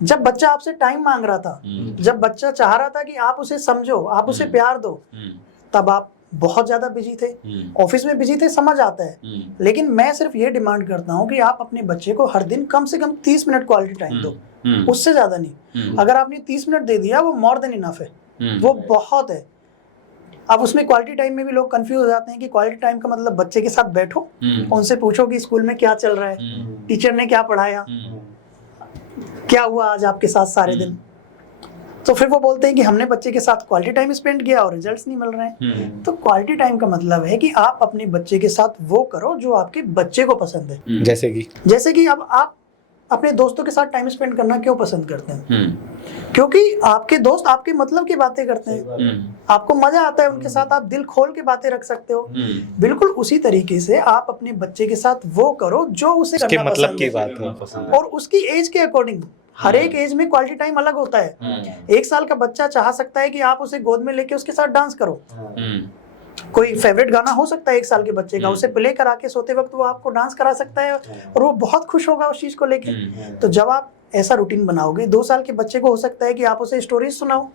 जब बच्चा आपसे टाइम मांग रहा था, जब बच्चा चाह रहा था कि आप उसे समझो, आप उसे प्यार दो, तब आप बहुत ज्यादा बिजी थे, ऑफिस में बिजी थे, समझ आता है। लेकिन मैं सिर्फ ये डिमांड करता हूँ कि आप अपने बच्चे को हर दिन कम से कम 30 मिनट क्वालिटी टाइम दो, उससे ज्यादा नहीं। अगर आपने 30 मिनट दे दिया वो मोर देन इनफ है, वो बहुत है। अब उसमें क्वालिटी टाइम में भी लोग कंफ्यूज हो जाते हैं कि क्वालिटी टाइम का मतलब बच्चे के साथ बैठो, उनसे पूछो कि स्कूल में क्या चल रहा है, टीचर ने क्या पढ़ाया, क्या हुआ आज आपके साथ सारे दिन। तो फिर वो बोलते हैं कि हमने बच्चे के साथ क्वालिटी टाइम स्पेंड किया और रिजल्ट्स नहीं मिल रहे हैं। तो क्वालिटी टाइम का मतलब है कि आप अपने बच्चे के साथ वो करो जो आपके बच्चे को पसंद है। जैसे कि अब आप अपने दोस्तों के साथ टाइम स्पेंड करना क्यों पसंद करते हैं? क्योंकि आपके दोस्त आपके मतलब की बातें करते हैं, आपको मजा आता है उनके साथ, आप दिल खोल के बातें रख सकते हो। बिल्कुल उसी तरीके से आप अपने बच्चे के साथ वो करो जो उसे करना मतलब की बात है, और उसकी एज के अकॉर्डिंग। हर एक एज में क्वालिटी टाइम अलग होता है। 1 साल का बच्चा चाह सकता है कि आप उसे गोद में लेके उसके साथ डांस करो, कोई फेवरेट गाना हो सकता है 1 साल के बच्चे का, उसे प्ले करा के सोते वक्त वो आपको डांस करा सकता है और वो बहुत खुश होगा उस चीज को लेके। तो जब आप ऐसा रूटीन बनाओगे, 2 साल के बच्चे को हो सकता है कि आप उसे स्टोरीज सुनाओ,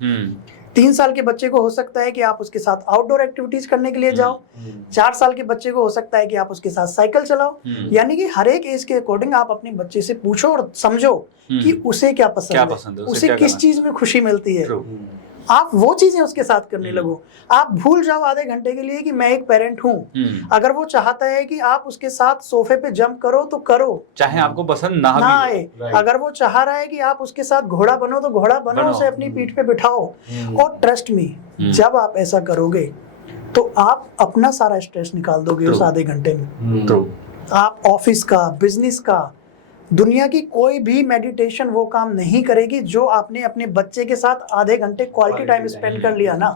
3 साल के बच्चे को हो सकता है कि आप उसके साथ आउटडोर एक्टिविटीज करने के लिए जाओ, 4 साल के बच्चे को हो सकता है कि आप उसके साथ साइकिल चलाओ। यानी कि हर एक एज के अकॉर्डिंग आप अपने बच्चे से पूछो और समझो कि उसे क्या पसंद है, उसे किस चीज में खुशी मिलती है, आप वो चीजें उसके साथ करने लगो। आप भूल जाओ आधे घंटे के लिए कि मैं एक पेरेंट हूँ। अगर वो चाहता है कि आप उसके साथ सोफे पे जंप करो तो करो, चाहे आपको पसंद ना आए। अगर वो चाह रहा है कि आप उसके साथ घोड़ा बनो तो घोड़ा बनो, उसे अपनी पीठ पे बिठाओ। और ट्रस्ट मी, जब आप ऐसा करोगे तो आप अपना सारा स्ट्रेस निकाल दोगे उस आधे घंटे में। आप ऑफिस का, बिजनेस का, दुनिया की कोई भी मेडिटेशन वो काम नहीं करेगी जो आपने अपने बच्चे के साथ आधे घंटे क्वालिटी टाइम स्पेंड कर लिया ना,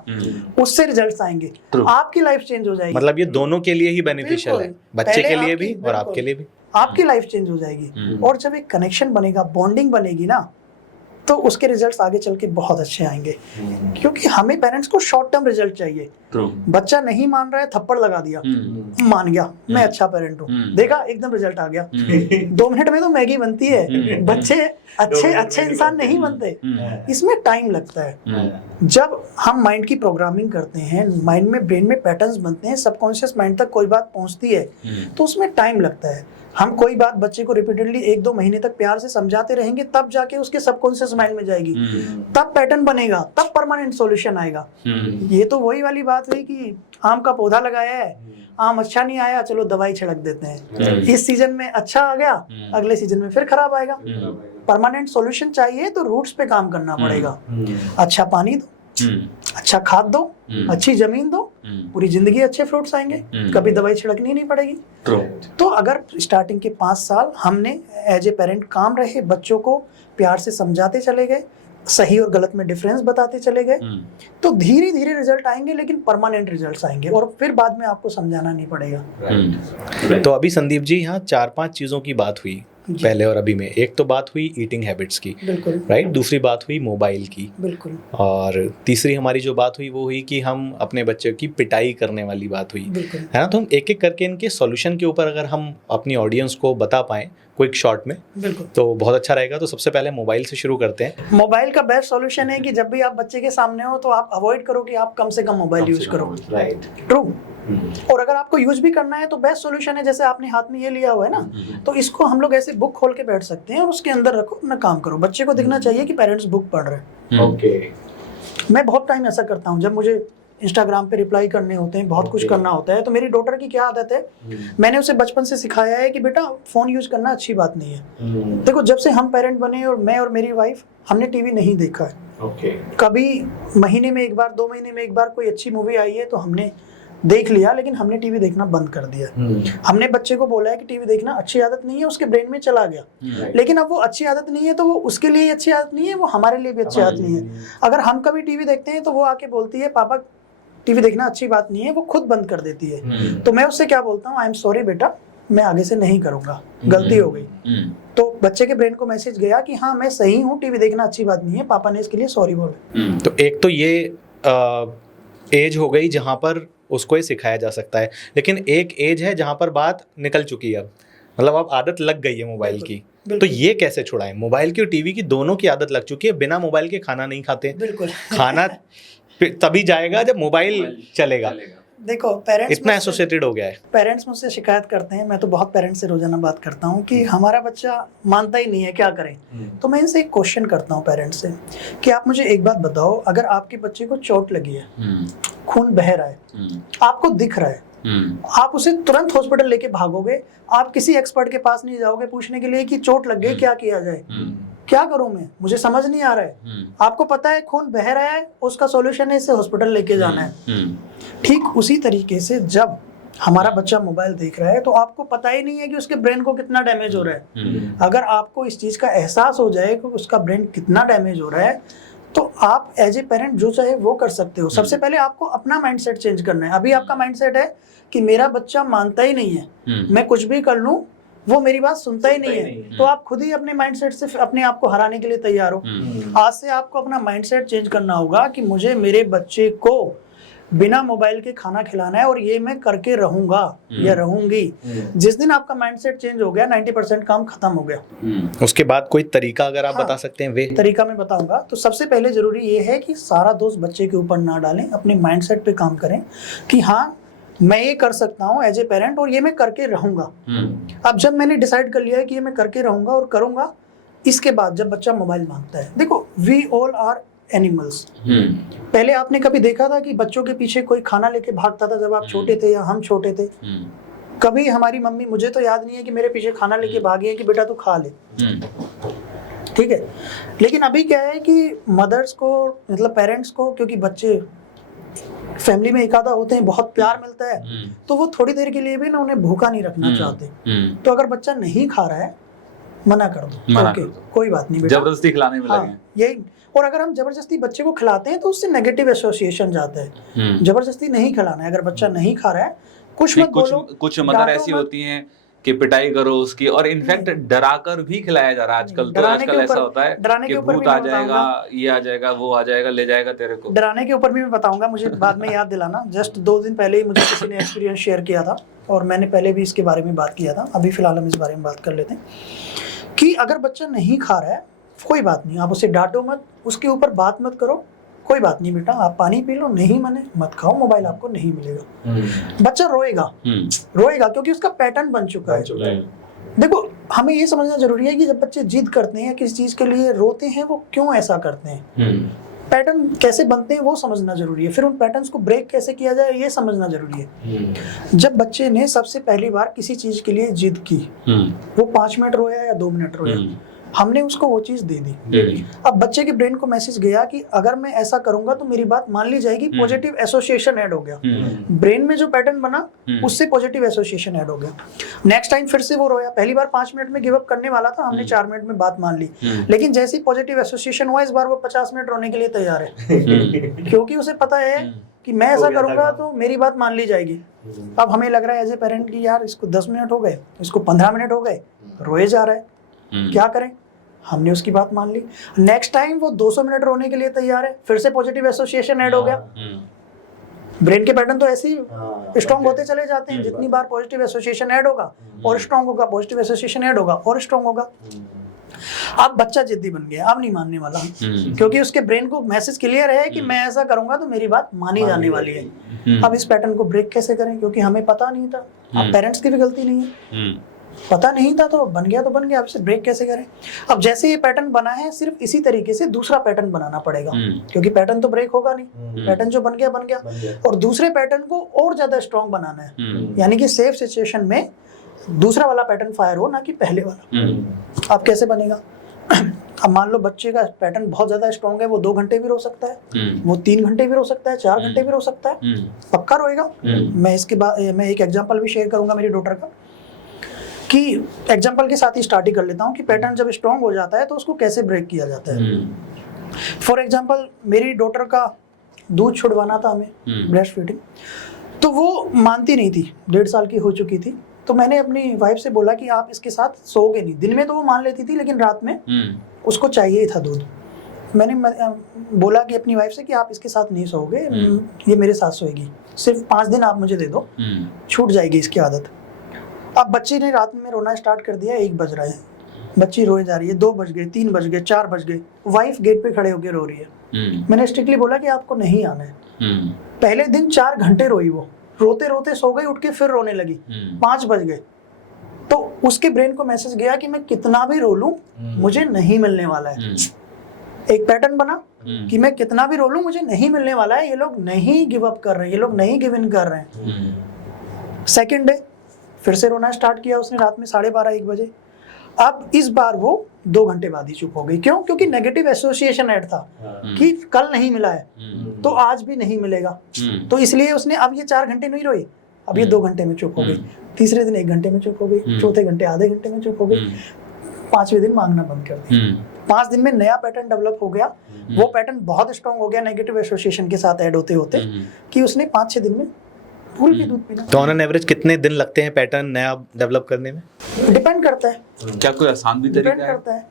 उससे रिजल्ट्स आएंगे, आपकी लाइफ चेंज हो जाएगी। मतलब ये दोनों के लिए ही बेनिफिशियल है, बच्चे के लिए भी और आपके लिए भी। आपकी लाइफ चेंज हो जाएगी। और जब एक कनेक्शन बनेगा, बॉन्डिंग बनेगी ना, तो उसके रिजल्ट्स आगे चल के बहुत अच्छे आएंगे। क्योंकि हमें पेरेंट्स को शॉर्ट टर्म रिजल्ट चाहिए। बच्चा नहीं मान रहा है, थप्पड़ लगा दिया, मान गया मैं अच्छा पेरेंट हूँ, देखा एकदम रिजल्ट आ गया। 2 मिनट में तो मैगी बनती है। बच्चे अच्छे इंसान नहीं बनते, इसमें टाइम लगता है। जब हम माइंड की प्रोग्रामिंग करते हैं, माइंड में, ब्रेन में पैटर्न्स बनते हैं, सबकॉन्शियस माइंड तक कोई बात पहुंचती है तो उसमें टाइम लगता है। हम कोई बात बच्चे को रिपीटेडली 1-2 महीने तक प्यार से समझाते रहेंगे, तब जाके उसके सबकॉन्शियस माइंड में जाएगी, तब पैटर्न बनेगा, तब परमानेंट सॉल्यूशन आएगा। ये तो वही वाली बात हुई कि आम का पौधा लगाया है, आम अच्छा नहीं आया, चलो दवाई छिड़क देते हैं। इस सीजन में अच्छा आ गया, अगले सीजन में फिर खराब आएगा। परमानेंट सॉल्यूशन चाहिए तो रूट्स पे काम करना पड़ेगा। अच्छा पानी दो, अच्छा खाद दो, अच्छी जमीन दो, पूरी जिंदगी अच्छे फ्रूट्स आएंगे, कभी दवाई छिड़कनी नहीं पड़ेगी। तो अगर स्टार्टिंग के 5 साल हमने एज ए पेरेंट काम रहे, बच्चों को प्यार से समझाते चले गए, सही और गलत में डिफरेंस बताते चले गए, तो धीरे धीरे रिजल्ट आएंगे, लेकिन परमानेंट रिजल्ट्स आएंगे और फिर बाद में आपको समझाना नहीं पड़ेगा। तो अभी संदीप जी यहाँ 4-5 चीजों की बात हुई पहले और अभी में। एक तो बात हुई ईटिंग हैबिट्स की, बिल्कुल राइट, दूसरी बात हुई मोबाइल की, बिल्कुल, और तीसरी हमारी जो बात हुई वो हुई कि हम अपने बच्चों की पिटाई करने वाली बात हुई, है ना। तो हम एक एक करके इनके सॉल्यूशन के ऊपर अगर हम अपनी ऑडियंस को बता पाएं क्विक शॉर्ट में, बिल्कुल, तो बहुत अच्छा रहेगा। तो सबसे पहले मोबाइल से शुरू करते हैं। मोबाइल का बेस्ट सॉल्यूशन है कि जब भी आप बच्चे के सामने हो तो आप अवॉइड करो कि आप कम से कम मोबाइल यूज करो, राइट, ट्रू। और अगर आपको यूज भी करना है तो बेस्ट सॉल्यूशन है, जैसे आपने हाथ में ये लिया हुआ है ना, तो इसको हम लोग ऐसे बुक खोल के बैठ सकते हैं और उसके अंदर रखो, अपना काम करो। बच्चे को दिखना चाहिए कि पेरेंट्स बुक पढ़ रहे हैं। ओके, मैं बहुत टाइम ऐसा करता हूँ, जब मुझे इंस्टाग्राम पे रिप्लाई करने होते हैं, बहुत कुछ करना होता है, तो मेरी डॉटर की क्या आदत है, मैंने उसे बचपन से सिखाया है कि बेटा फोन यूज करना अच्छी बात नहीं है। देखो, जब से हम पेरेंट बने और मैं और मेरी वाइफ, हमने टीवी नहीं देखा है। कभी महीने में एक बार, 2 महीने में एक बार कोई अच्छी मूवी आई है तो हमने देख लिया, लेकिन हमने टीवी देखना बंद कर दिया। हमने बच्चे को बोला है कि टीवी देखना अच्छी आदत नहीं है, उसके ब्रेन में चला गया, लेकिन अब वो अच्छी आदत नहीं है तो वो उसके लिए अच्छी आदत नहीं है, वो हमारे लिए भी अच्छी आदत नहीं है। अगर हम कभी टीवी देखते हैं तो वो आके बोलती है पापा टीवी देखना अच्छी बात नहीं है, वो खुद बंद कर देती है। तो मैं उससे क्या बोलता हूँ, आई एम सॉरी बेटा, मैं आगे से नहीं करूंगा, गलती हो गई। तो बच्चे के ब्रेन को मैसेज गया कि हाँ मैं सही हूँ, टीवी देखना अच्छी बात नहीं है, पापा ने इसके लिए सॉरी बोला। तो एक तो ये एज हो गई जहाँ पर उसको ये सिखाया जा सकता है, लेकिन एक एज है जहाँ पर बात निकल चुकी है, अब मतलब अब आदत लग गई है मोबाइल की। तो ये कैसे छुड़ाएं? मोबाइल की और टीवी की दोनों की आदत लग चुकी है, बिना मोबाइल के खाना नहीं खाते। बिल्कुल खाना तभी जाएगा जब मोबाइल चलेगा। देखो, पेरेंट्स इतना एसोसिएटेड हो गया है। पेरेंट्स मुझसे शिकायत करते हैं, मैं तो बहुत पेरेंट्स से रोजाना बात करता हूँ कि हमारा बच्चा मानता ही नहीं है, क्या करें। तो मैं इनसे एक क्वेश्चन करता हूँ पेरेंट्स से कि आप मुझे एक बात बताओ, अगर आपके बच्चे को चोट लगी है, खून बह रहा है, आपको दिख रहा है, आप उसे तुरंत हॉस्पिटल लेके भागोगे, आप किसी एक्सपर्ट के पास नहीं जाओगे पूछने के लिए कि चोट लग गई, क्या किया जाए, क्या करूं मैं, मुझे समझ नहीं आ रहा है। आपको पता है खून बह रहा है, उसका सॉल्यूशन है इसे हॉस्पिटल लेके जाना है। ठीक उसी तरीके से जब हमारा बच्चा मोबाइल देख रहा है तो आपको पता ही नहीं है कि उसके ब्रेन को कितना डैमेज हो रहा है। अगर आपको इस चीज का एहसास हो जाए कि उसका ब्रेन कितना डैमेज हो रहा है, तो आप एज ए पेरेंट जो चाहे वो कर सकते हो। सबसे पहले आपको अपना माइंडसेट चेंज करना है। अभी आपका माइंडसेट है कि मेरा बच्चा मानता ही नहीं है, मैं कुछ भी कर लूं वो मेरी बात सुनता ही नहीं है, तो आप खुद ही अपने माइंडसेट से अपने आप को हराने के लिए तैयार हो। आज से आपको अपना माइंडसेट चेंज करना होगा कि मुझे मेरे बच्चे को बिना मोबाइल के खाना खिलाना है और ये मैं करके रहूंगा या रहूंगी। जिस दिन आपका माइंडसेट चेंज हो गया 90% काम खत्म हो गया। उसके बाद कोई तरीका अगर आप बता सकते हैं वे तरीका मैं बताऊंगा। तो सबसे पहले जरूरी ये है कि सारा दोष बच्चे के ऊपर ना डालें, अपने माइंडसेट पे काम करें कि हाँ मैं ये कर सकता हूँ एज ए पेरेंट और ये मैं करके रहूंगा। अब जब मैंने डिसाइड कर लिया है कि ये मैं करके रहूंगा और करूंगा, इसके बाद जब बच्चा मोबाइल मांगता है, देखो वी ऑल आर एनिमल्स। पहले आपने कभी देखा था कि बच्चों के पीछे कोई खाना लेके भागता था जब आप छोटे थे या हम छोटे थे? कभी हमारी मम्मी, मुझे तो याद नहीं है कि मेरे पीछे खाना लेके भागी है कि बेटा तू खा ले, ठीक है। लेकिन अभी क्या है कि मदर्स को, मतलब पेरेंट्स को, क्योंकि बच्चे फैमिली में एक आधा होते हैं, बहुत प्यार मिलता है, तो वो थोड़ी देर के लिए भी ना उन्हें भूखा नहीं रखना चाहते। तो अगर बच्चा नहीं खा रहा है, मना कर दो, ओके कोई बात नहीं बेटा, जबरदस्ती खिलाने में लगे। यही। और अगर हम जबरदस्ती बच्चे को खिलाते हैं तो उससे नेगेटिव एसोसिएशन जाता है। जबरदस्ती नहीं खिलाना है। अगर बच्चा नहीं खा रहा है, कुछ मत बोलो। कुछ मदर ऐसी होती हैं कि पिटाई करो उसकी, और इनफैक्ट डराकर भी खिलाया जा रहा है आजकल। तो आजकल ऐसा होता है कि भूत आ जाएगा, ये आ जाएगा, वो आ जाएगा, ले जाएगा तेरे को। डराने के ऊपर भी मैं बताऊंगा, मुझे बाद में याद दिलाना। जस्ट 2 दिन पहले ही मुझे किसी ने एक्सपीरियंस शेयर किया था और मैंने पहले भी इसके बारे में बात किया था। अभी फिलहाल हम इस बारे में बात कर लेते हैं कि अगर बच्चा नहीं खा रहा है, कोई बात नहीं, आप उसे डांटो मत, उसके ऊपर बात मत करो, कोई बात नहीं बेटा आप पानी पी लो, नहीं मने मत खाओ, मोबाइल आपको नहीं मिलेगा। बच्चा रोएगा, रोएगा क्योंकि उसका पैटर्न बन चुका है। देखो हमें ये समझना जरूरी है कि जब बच्चे जिद करते हैं, किसी चीज के लिए रोते हैं, वो क्यों ऐसा करते हैं, पैटर्न कैसे बनते हैं वो समझना जरूरी है। फिर उन पैटर्न्स को ब्रेक कैसे किया जाए ये समझना जरूरी है। जब बच्चे ने सबसे पहली बार किसी चीज के लिए जिद की, वो 5 मिनट रोया या 2 मिनट रोया, हमने उसको वो चीज दे दी। अब बच्चे के ब्रेन को मैसेज गया कि अगर मैं ऐसा करूंगा तो मेरी बात मान ली जाएगी, पॉजिटिव एसोसिएशन ऐड हो गया। ब्रेन में जो पैटर्न बना उससे पॉजिटिव एसोसिएशन ऐड हो गया। नेक्स्ट टाइम फिर से वो रोया, पहली बार 5 मिनट में गिव अप करने वाला था, हमने 4 मिनट में बात मान ली। लेकिन जैसे ही पॉजिटिव एसोसिएशन हुआ, इस बार वो 50 मिनट रोने के लिए तैयार है क्योंकि उसे पता है कि मैं ऐसा करूंगा तो मेरी बात मान ली जाएगी। अब हमें लग रहा है एज ए पेरेंट कि यार इसको 10 मिनट हो गए, इसको 15 मिनट हो गए, रोए जा रहा है, क्या करें? हमने उसकी बात मान ली। नेक्स्ट टाइम वो 200 मिनट रोने के लिए तैयार है, फिर से पॉजिटिव एसोसिएशन ऐड हो गया। ब्रेन के पैटर्न तो ऐसे ही स्ट्रॉन्ग होते चले जाते हैं। जितनी बार पॉजिटिव एसोसिएशन ऐड होगा और स्ट्रॉन्ग होगा, पॉजिटिव एसोसिएशन ऐड होगा और स्ट्रॉन्ग होगा। अब बच्चा जिद्दी बन गया, अब नहीं मानने वाला, क्योंकि उसके ब्रेन को मैसेज क्लियर है कि मैं ऐसा करूंगा तो मेरी बात मानी जाने वाली है। अब इस पैटर्न को ब्रेक कैसे करें, क्योंकि हमें पता नहीं था। अब पेरेंट्स की भी गलती नहीं है, पता नहीं था तो बन गया तो बन गया। अब इसे ब्रेक कैसे करें? अब जैसे ये पैटर्न बना है, सिर्फ इसी तरीके से दूसरा पैटर्न बनाना पड़ेगा, क्योंकि पैटर्न तो ब्रेक होगा नहीं। पैटर्न जो बन गया और दूसरे पैटर्न को और ज्यादा स्ट्रॉन्ग बनाना है, यानी कि सेफ सिचुएशन में दूसरा वाला पैटर्न फायर हो, ना कि पहले वाला। अब कैसे बनेगा? अब मान लो बच्चे का पैटर्न बहुत ज्यादा स्ट्रॉन्ग है, वो 2 घंटे भी रो सकता है, वो 3 घंटे भी रो सकता है, 4 घंटे भी रो सकता है, पक्का रोएगा। मैं इसके बाद मैं एक एग्जांपल भी शेयर करूंगा मेरी डॉटर का, कि एग्जांपल के साथ ही स्टार्ट ही कर लेता हूँ कि पैटर्न जब स्ट्रॉन्ग हो जाता है तो उसको कैसे ब्रेक किया जाता है। फॉर एग्जांपल मेरी डॉटर का दूध छुड़वाना था हमें, ब्रेस्ट फीडिंग, तो वो मानती नहीं थी, 1.5 साल की हो चुकी थी। तो मैंने अपनी वाइफ से बोला कि आप इसके साथ सोओगे नहीं। दिन में तो वो मान लेती थी, लेकिन रात में उसको चाहिए ही था दूध। मैंने बोला कि अपनी वाइफ से कि आप इसके साथ नहीं सोओगे, ये मेरे साथ सोएगी, सिर्फ 5 दिन आप मुझे दे दो, छूट जाएगी इसकी आदत। अब बच्ची ने रात में रोना स्टार्ट कर दिया, 1 बज रहा है, बच्ची रोए जा रही है, 2 बज गए, 3 बज गए, 4 बज गए, वाइफ गेट पे खड़े होकर रो रही है। मैंने स्ट्रिक्टली बोला कि आपको नहीं आना है। पहले दिन 4 घंटे रोई वो, रोते रोते सो गई, उठ के फिर रोने लगी, 5 बज गए। तो उसके ब्रेन को मैसेज गया कि मैं कितना भी रो लूं मुझे नहीं मिलने वाला है। एक पैटर्न बना कि मैं कितना भी रो लूं मुझे नहीं मिलने वाला है, ये लोग नहीं गिव अप कर रहे हैं, ये लोग नहीं गिव इन कर रहे हैं। सेकेंड डे फिर से रोना स्टार्ट किया उसने, रात में 12:30-1 बजे। अब इस बार वो 2 घंटे बाद ही चुप हो गई। क्यों? क्योंकि नेगेटिव एसोसिएशन ऐड था कि कल नहीं मिला है तो आज भी नहीं मिलेगा, तो इसलिए उसने अब ये 4 घंटे नहीं रोई, अब ये 2 घंटे में चुप हो गई। तीसरे दिन 1 घंटे में चुप हो गई, चौथे घंटे आधे घंटे में चुप हो गई, 5वें दिन मांगना बंद कर दिया। 5 दिन में नया पैटर्न डेवलप हो गया। वो पैटर्न बहुत स्ट्रॉन्ग हो गया नेगेटिव एसोसिएशन के साथ ऐड होते होते, कि उसने 5-6 दिन में फूल की दूध पीना। तो ऑन एवरेज कितने दिन लगते हैं पैटर्न नया डेवलप करने में? डिपेंड करता है, क्या कोई आसान भी तरीका है? करता है।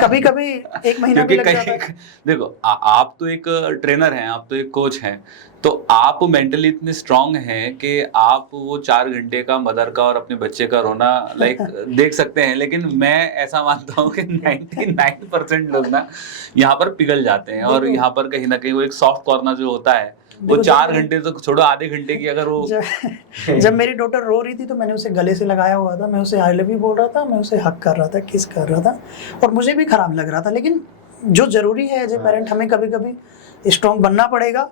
कभी कभी 1 महीना भी लग जाता है। देखो आप तो एक ट्रेनर हैं, आप तो एक कोच हैं, तो आप मेंटली इतने स्ट्रांग हैं कि आप वो 4 घंटे का मदर का और अपने बच्चे का रोना देख सकते हैं। लेकिन मैं ऐसा मानता हूँ कि 99% लोग ना यहाँ पर पिघल जाते हैं, और यहाँ पर कहीं ना कहीं वो एक सॉफ्ट कॉर्नर जो होता है वो 4 घंटे तो छोड़ो, आधे घंटे की अगर वो जब मेरी डॉटर रो रही थी तो मैंने उसे गले से लगाया हुआ था, मैं उसे आई लव यू बोल रहा था, मैं उसे हक कर रहा था, किस कर रहा था, और मुझे भी खराब लग रहा था। लेकिन जो जरूरी है एज ए पेरेंट, हमें कभी कभी स्ट्रॉन्ग बनना पड़ेगा।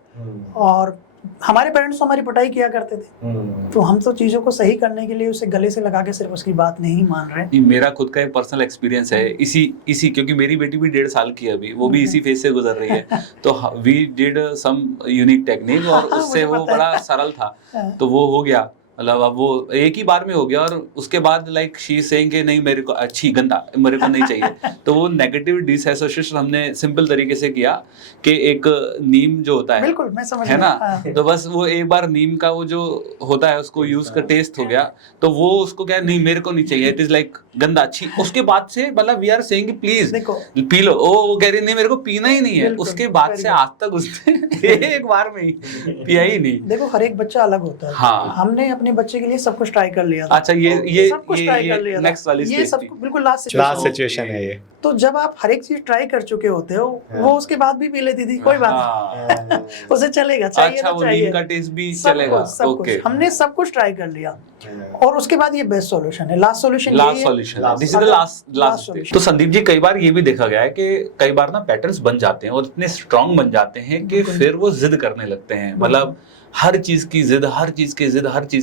और हमारे पेरेंट्स तो हमारी पिटाई किया करते थे, तो हम तो चीज़ों को सही करने के लिए उसे गले से लगा के सिर्फ उसकी बात नहीं मान रहे। मेरा खुद का एक पर्सनल एक्सपीरियंस है इसी क्योंकि मेरी बेटी भी 1.5 साल की है अभी, वो भी इसी फेज से गुजर रही है। तो we did some unique technique, और उससे वो बड़ा सरल था, तो वो हो गया। मतलब अब वो एक ही बार में हो गया, और उसके बाद लाइक शी सेइंग कि नहीं मेरे को अच्छी गंदा मेरे को नहीं चाहिए। तो वो नेगेटिव डिसएसोसिएशन हमने सिंपल तरीके से किया कि एक नीम जो होता है, बिल्कुल मैं समझ है ना, हाँ। तो बस वो एक बार नीम का वो जो होता है उसको यूज का टेस्ट हो गया, तो वो उसको क्या नहीं मेरे को नहीं चाहिए, इट इज लाइक गंदा अच्छी। उसके बाद से मतलब वी आर सेइंग प्लीज पी लो, वो कह रही नहीं मेरे को पीना ही नहीं है। उसके बाद से आज तक उसने एक बार में ही पिया ही नहीं। देखो हर एक बच्चा अलग होता है। हाँ। हमने अपने बच्चे के लिए सब कुछ ट्राई कर लिया था। अच्छा ये सब कुछ ट्राई कर लिया था। नेक्स्ट वाली ये सब बिल्कुल लास्ट सिचुएशन है ये। तो जब आप हर एक चीज ट्राई कर चुके होते हो, वो उसके बाद भी पी लेती थी, कोई बात उसे चलेगा, चाहिए अच्छा, तो चाहिए, नीम का टेस्ट भी चलेगा। सब कुछ हमने सब कुछ ट्राई कर लिया, और उसके बाद ये बेस्ट सॉल्यूशन है, last solution this is the last. तो संदीप जी, कई बार ये भी देखा गया है कि कई बार ना पैटर्न्स बन जाते हैं और इतने स्ट्रांग बन जाते हैं कि फिर वो जिद करने लगते हैं। मतलब हर चीज की जिद, हर चीज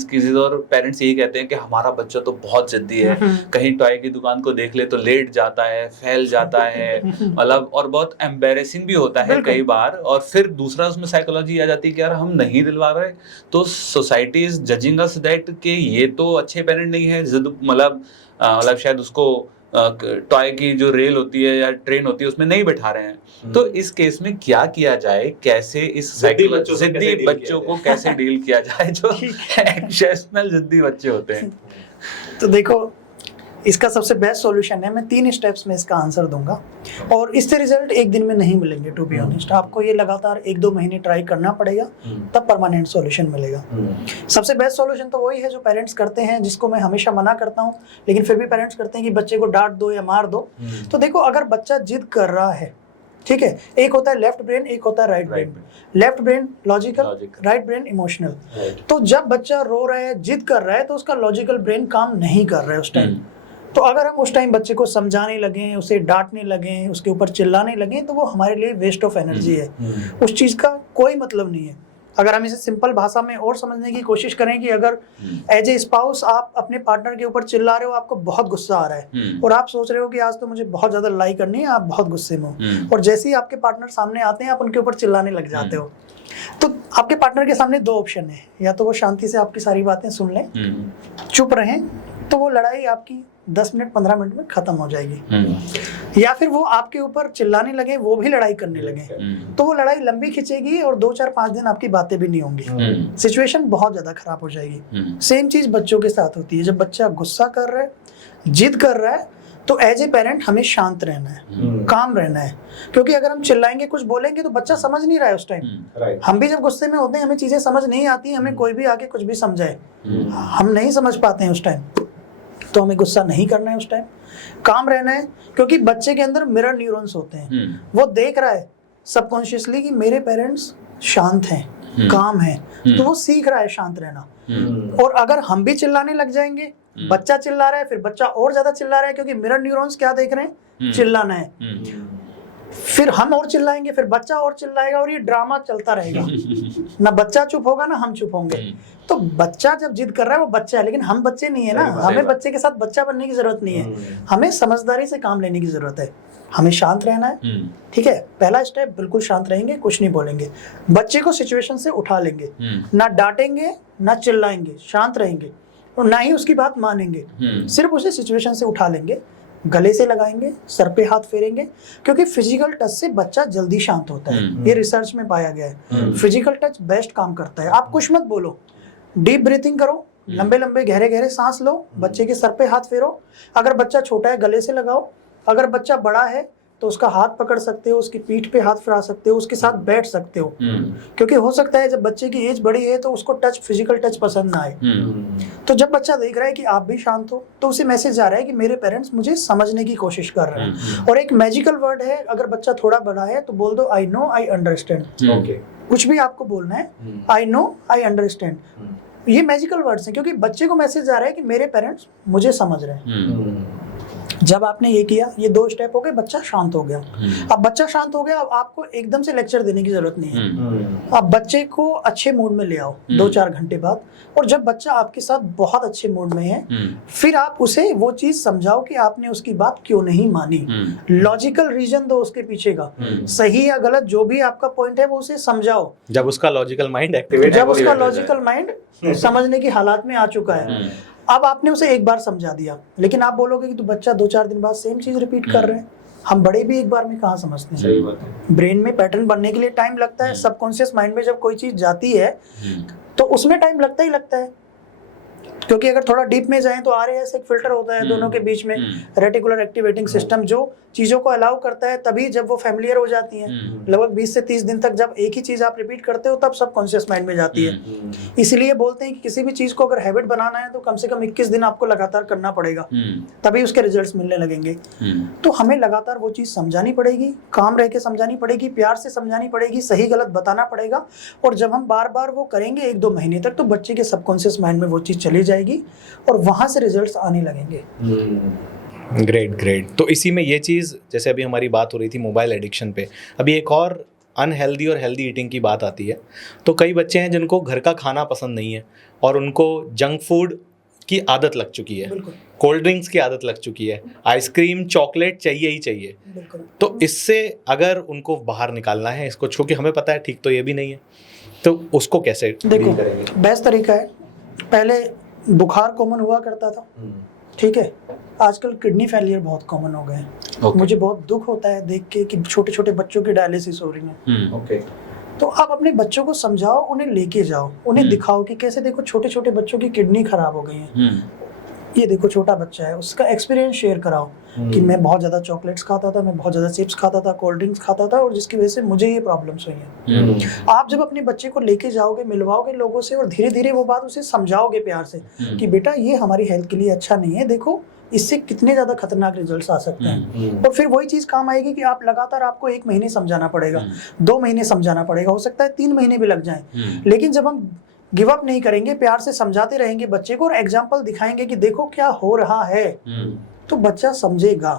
की जिद, और पेरेंट्स यही कहते हैं कि हमारा बच्चा तो बहुत जिद्दी है, कहीं टॉय की दुकान को देख ले तो लेट जाता है, फैल जाता है, मतलब और बहुत एम्बैरेसिंग भी होता है कई बार। और फिर दूसरा उसमें साइकोलॉजी आ जाती है कि यार हम नहीं दिलवा रहे, तो society is judging us that कि ये तो अच्छे पेरेंट नहीं है, जिद मतलब शायद उसको टॉय की जो रेल होती है या ट्रेन होती है उसमें नहीं बैठा रहे हैं। तो इस केस में क्या किया जाए, कैसे इस जिद्दी बच्चों को कैसे डील किया जाए जो एक्सेप्शनल जिद्दी बच्चे होते हैं? तो देखो इसका सबसे बेस्ट सॉल्यूशन है, मैं 3 स्टेप्स में इसका आंसर दूंगा, और इससे रिजल्ट एक दिन में नहीं मिलेंगे। टू बी ऑनेस्ट, आपको ये लगातार 1-2 महीने ट्राई करना पड़ेगा, तब परमानेंट सॉल्यूशन मिलेगा। सबसे बेस्ट सॉल्यूशन तो वही है जो पेरेंट्स करते हैं, जिसको मैं हमेशा मना करता हूँ, लेकिन फिर भी पेरेंट्स करते हैं कि बच्चे को डांट दो या मार दो। तो देखो अगर बच्चा जिद कर रहा है, ठीक है, एक होता है लेफ्ट ब्रेन, एक होता है right brain. Left brain logical, right brain emotional. तो जब बच्चा रो रहा है, जिद कर रहा है, तो उसका लॉजिकल ब्रेन काम नहीं कर रहा है उस टाइम। तो अगर हम उस टाइम बच्चे को समझाने लगे, उसे डांटने लगे, उसके ऊपर चिल्लाने लगे, तो वो हमारे लिए वेस्ट ऑफ एनर्जी है, उस चीज़ का कोई मतलब नहीं है। अगर हम इसे सिंपल भाषा में और समझने की कोशिश करें कि अगर एज ए स्पाउस आप अपने पार्टनर के ऊपर चिल्ला रहे हो, आपको बहुत गुस्सा आ रहा है और आप सोच रहे हो कि आज तो मुझे बहुत ज़्यादा लड़ाई करनी है, आप बहुत गुस्से में हो, और जैसे ही आपके पार्टनर सामने आते हैं आप उनके ऊपर चिल्लाने लग जाते हो, तो आपके पार्टनर के सामने 2 ऑप्शन है, या तो वो शांति से आपकी सारी बातें सुन लें, चुप रहें, तो वो लड़ाई आपकी 10 मिनट 15 मिनट में खत्म हो जाएगी, या फिर वो आपके ऊपर चिल्लाने लगे, वो भी लड़ाई करने लगे, तो वो लड़ाई लंबी खिंचेगी और 2-4-5 दिन आपकी बातें भी नहीं होंगी, सिचुएशन बहुत ज्यादा खराब हो जाएगी। सेम चीज बच्चों के साथ होती है। जब बच्चा गुस्सा कर रहा है, जिद कर रहा है, तो एज ए पेरेंट हमें शांत रहना है, काम रहना है, क्योंकि अगर हम चिल्लाएंगे, कुछ बोलेंगे, तो बच्चा समझ नहीं रहा है उस टाइम। हम भी जब गुस्से में होते हैं, हमें चीजें समझ नहीं आती, हमें कोई भी आके कुछ भी समझाए, हम नहीं समझ पाते हैं उस टाइम, तो हमें गुस्सा नहीं करना है उस टाइम, काम रहना है, क्योंकि बच्चे के अंदर मिरर न्यूरॉन्स होते हैं, वो देख रहा है सबकॉन्शियसली कि मेरे पेरेंट्स शांत हैं, काम है, तो वो सीख रहा है शांत रहना। और अगर हम भी चिल्लाने लग जाएंगे, बच्चा चिल्ला रहा है, फिर बच्चा और ज्यादा चिल्ला रहा है, क्योंकि मिरर न्यूरॉन्स क्या देख रहे हैं, चिल्लाना है, फिर हम और चिल्लाएंगे, फिर बच्चा और चिल्लाएगा, और ये ड्रामा चलता रहेगा। ना बच्चा चुप होगा, ना हम चुप होंगे। तो बच्चा जब जिद कर रहा है, वो बच्चा है, लेकिन हम बच्चे नहीं है ना, हमें बच्चे के साथ बच्चा बनने की जरूरत नहीं है, हमें समझदारी से काम लेने की जरूरत है, हमें शांत रहना है, ठीक है। पहला स्टेप, बिल्कुल शांत रहेंगे, कुछ नहीं बोलेंगे, बच्चे को सिचुएशन से उठा लेंगे, ना डांटेंगे, ना चिल्लाएंगे, शांत रहेंगे, और ना ही उसकी बात मानेंगे, सिर्फ उसे सिचुएशन से उठा लेंगे, गले से लगाएंगे, सर पे हाथ फेरेंगे, क्योंकि फिजिकल टच से बच्चा जल्दी शांत होता है, ये रिसर्च में पाया गया है। फिजिकल टच बेस्ट काम करता है। आप कुछ मत बोलो, डीप ब्रीथिंग करो, लंबे लंबे गहरे गहरे सांस लो, बच्चे के सर पे हाथ फेरो, अगर बच्चा छोटा है गले से लगाओ, अगर बच्चा बड़ा है तो उसका हाथ पकड़ सकते हो, उसकी पीठ पे हाथ फिरा सकते हो, उसके साथ बैठ सकते हो, क्योंकि हो सकता है जब बच्चे की एज बड़ी है तो उसको फिजिकल टच पसंद ना आए। तो जब बच्चा देख रहा है कि आप भी शांत हो तो उसे मैसेज आ रहा है कि मेरे पेरेंट्स मुझे समझने की कोशिश कर रहे हैं। और एक मैजिकल वर्ड है, अगर बच्चा थोड़ा बड़ा है तो बोल दो आई नो आई अंडरस्टैंड। कुछ भी आपको बोलना है, आई नो आई अंडरस्टैंड, ये मैजिकल वर्ड्स हैं, क्योंकि बच्चे को मैसेज आ रहा है कि मेरे पेरेंट्स मुझे समझ रहे हैं। जब आपने ये किया, ये 2 स्टेप हो गए, बच्चा शांत हो गया। अब बच्चा शांत हो गया, अब आपको एकदम से लेक्चर देने की जरूरत नहीं है। आप बच्चे को अच्छे मूड में ले आओ 2-4 घंटे बाद, और जब बच्चा आपके साथ बहुत अच्छे मूड में है फिर आप उसे वो चीज समझाओ कि आपने उसकी बात क्यों नहीं मानी। लॉजिकल रीजन दो उसके पीछे का, सही या गलत जो भी आपका पॉइंट है वो उसे समझाओ। जब उसका लॉजिकल माइंड एक्टिवेट, जब उसका लॉजिकल माइंड समझने की हालात में आ चुका है, अब आपने उसे एक बार समझा दिया, लेकिन आप बोलोगे कि तू बच्चा 2-4 दिन बाद सेम चीज रिपीट कर रहे हैं। हम बड़े भी एक बार में कहाँ समझते हैं। सही बात है। ब्रेन में पैटर्न बनने के लिए टाइम लगता है। सबकॉन्शियस माइंड में जब कोई चीज जाती है तो उसमें टाइम लगता ही लगता है, क्योंकि अगर थोड़ा डीप में जाएं तो RAS एक फिल्टर होता है दोनों के बीच में, रेटिकुलर एक्टिवेटिंग सिस्टम, जो चीजों को अलाउ करता है तभी जब वो फैमिलियर हो जाती हैं। लगभग 20 से 30 दिन तक जब एक ही चीज आप रिपीट करते हो तब सबकॉन्शियस माइंड में जाती है। इसलिए बोलते हैं कि किसी भी चीज को अगर हैबिट बनाना है तो कम से कम 21 दिन आपको लगातार करना पड़ेगा, तभी उसके रिजल्ट्स मिलने लगेंगे। तो हमें लगातार वो चीज समझानी पड़ेगी, काम रह के समझानी पड़ेगी, प्यार से समझानी पड़ेगी, सही गलत बताना पड़ेगा। और जब हम बार बार वो करेंगे 1-2 महीने तक, तो बच्चे के सबकॉन्शियस माइंड में वो चीज चली जाएगी और वहां से रिजल्ट्स आने लगेंगे। ग्रेट। तो इसी में ये चीज़, जैसे अभी हमारी बात हो रही थी मोबाइल एडिक्शन पे, अभी एक और अनहेल्दी और हेल्दी ईटिंग की बात आती है। तो कई बच्चे हैं जिनको घर का खाना पसंद नहीं है और उनको जंक फूड की आदत लग चुकी है, कोल्ड ड्रिंक्स की आदत लग चुकी है, आइसक्रीम चॉकलेट चाहिए ही चाहिए। तो इससे अगर उनको बाहर निकालना है इसको, क्योंकि हमें पता है ठीक तो ये भी नहीं है, तो उसको कैसे देखो, बेस्ट तरीका है, पहले बुखार कॉमन हुआ करता था, ठीक है, आजकल किडनी फेलियर बहुत कॉमन हो गए हैं। मुझे बहुत दुख होता है देख के कि छोटे छोटे बच्चों की डायलिसिस हो रही है। तो आप अपने बच्चों को समझाओ, उन्हें लेके जाओ, उन्हें दिखाओ कि कैसे, देखो छोटे छोटे बच्चों की किडनी खराब हो गई है, ये देखो छोटा बच्चा है, उसका एक्सपीरियंस शेयर कराओ कि मैं बहुत ज़्यादा चॉकलेट्स खाता था, मैं बहुत ज़्यादा चिप्स खाता था, कोल्ड ड्रिंक्स खाता था, और जिसकी वजह से मुझे ये प्रॉब्लम्स हुई हैं। आप जब अपने बच्चे को लेके जाओगे, मिलवाओगे लोगों से, और धीरे धीरे वो बात उसे समझाओगे प्यार से कि बेटा ये हमारी हेल्थ के लिए अच्छा नहीं है, देखो इससे कितने ज़्यादा खतरनाक रिजल्ट्स आ सकते हैं। और फिर वही चीज़ काम आएगी कि आप लगातार, आपको 1 महीने समझाना पड़ेगा, 2 महीने समझाना पड़ेगा, हो सकता है 3 महीने भी लग जाएं, लेकिन जब हम गिव अप नहीं करेंगे, प्यार से समझाते रहेंगे बच्चे को और एग्जाम्पल दिखाएंगे कि देखो क्या हो रहा है, तो बच्चा समझेगा।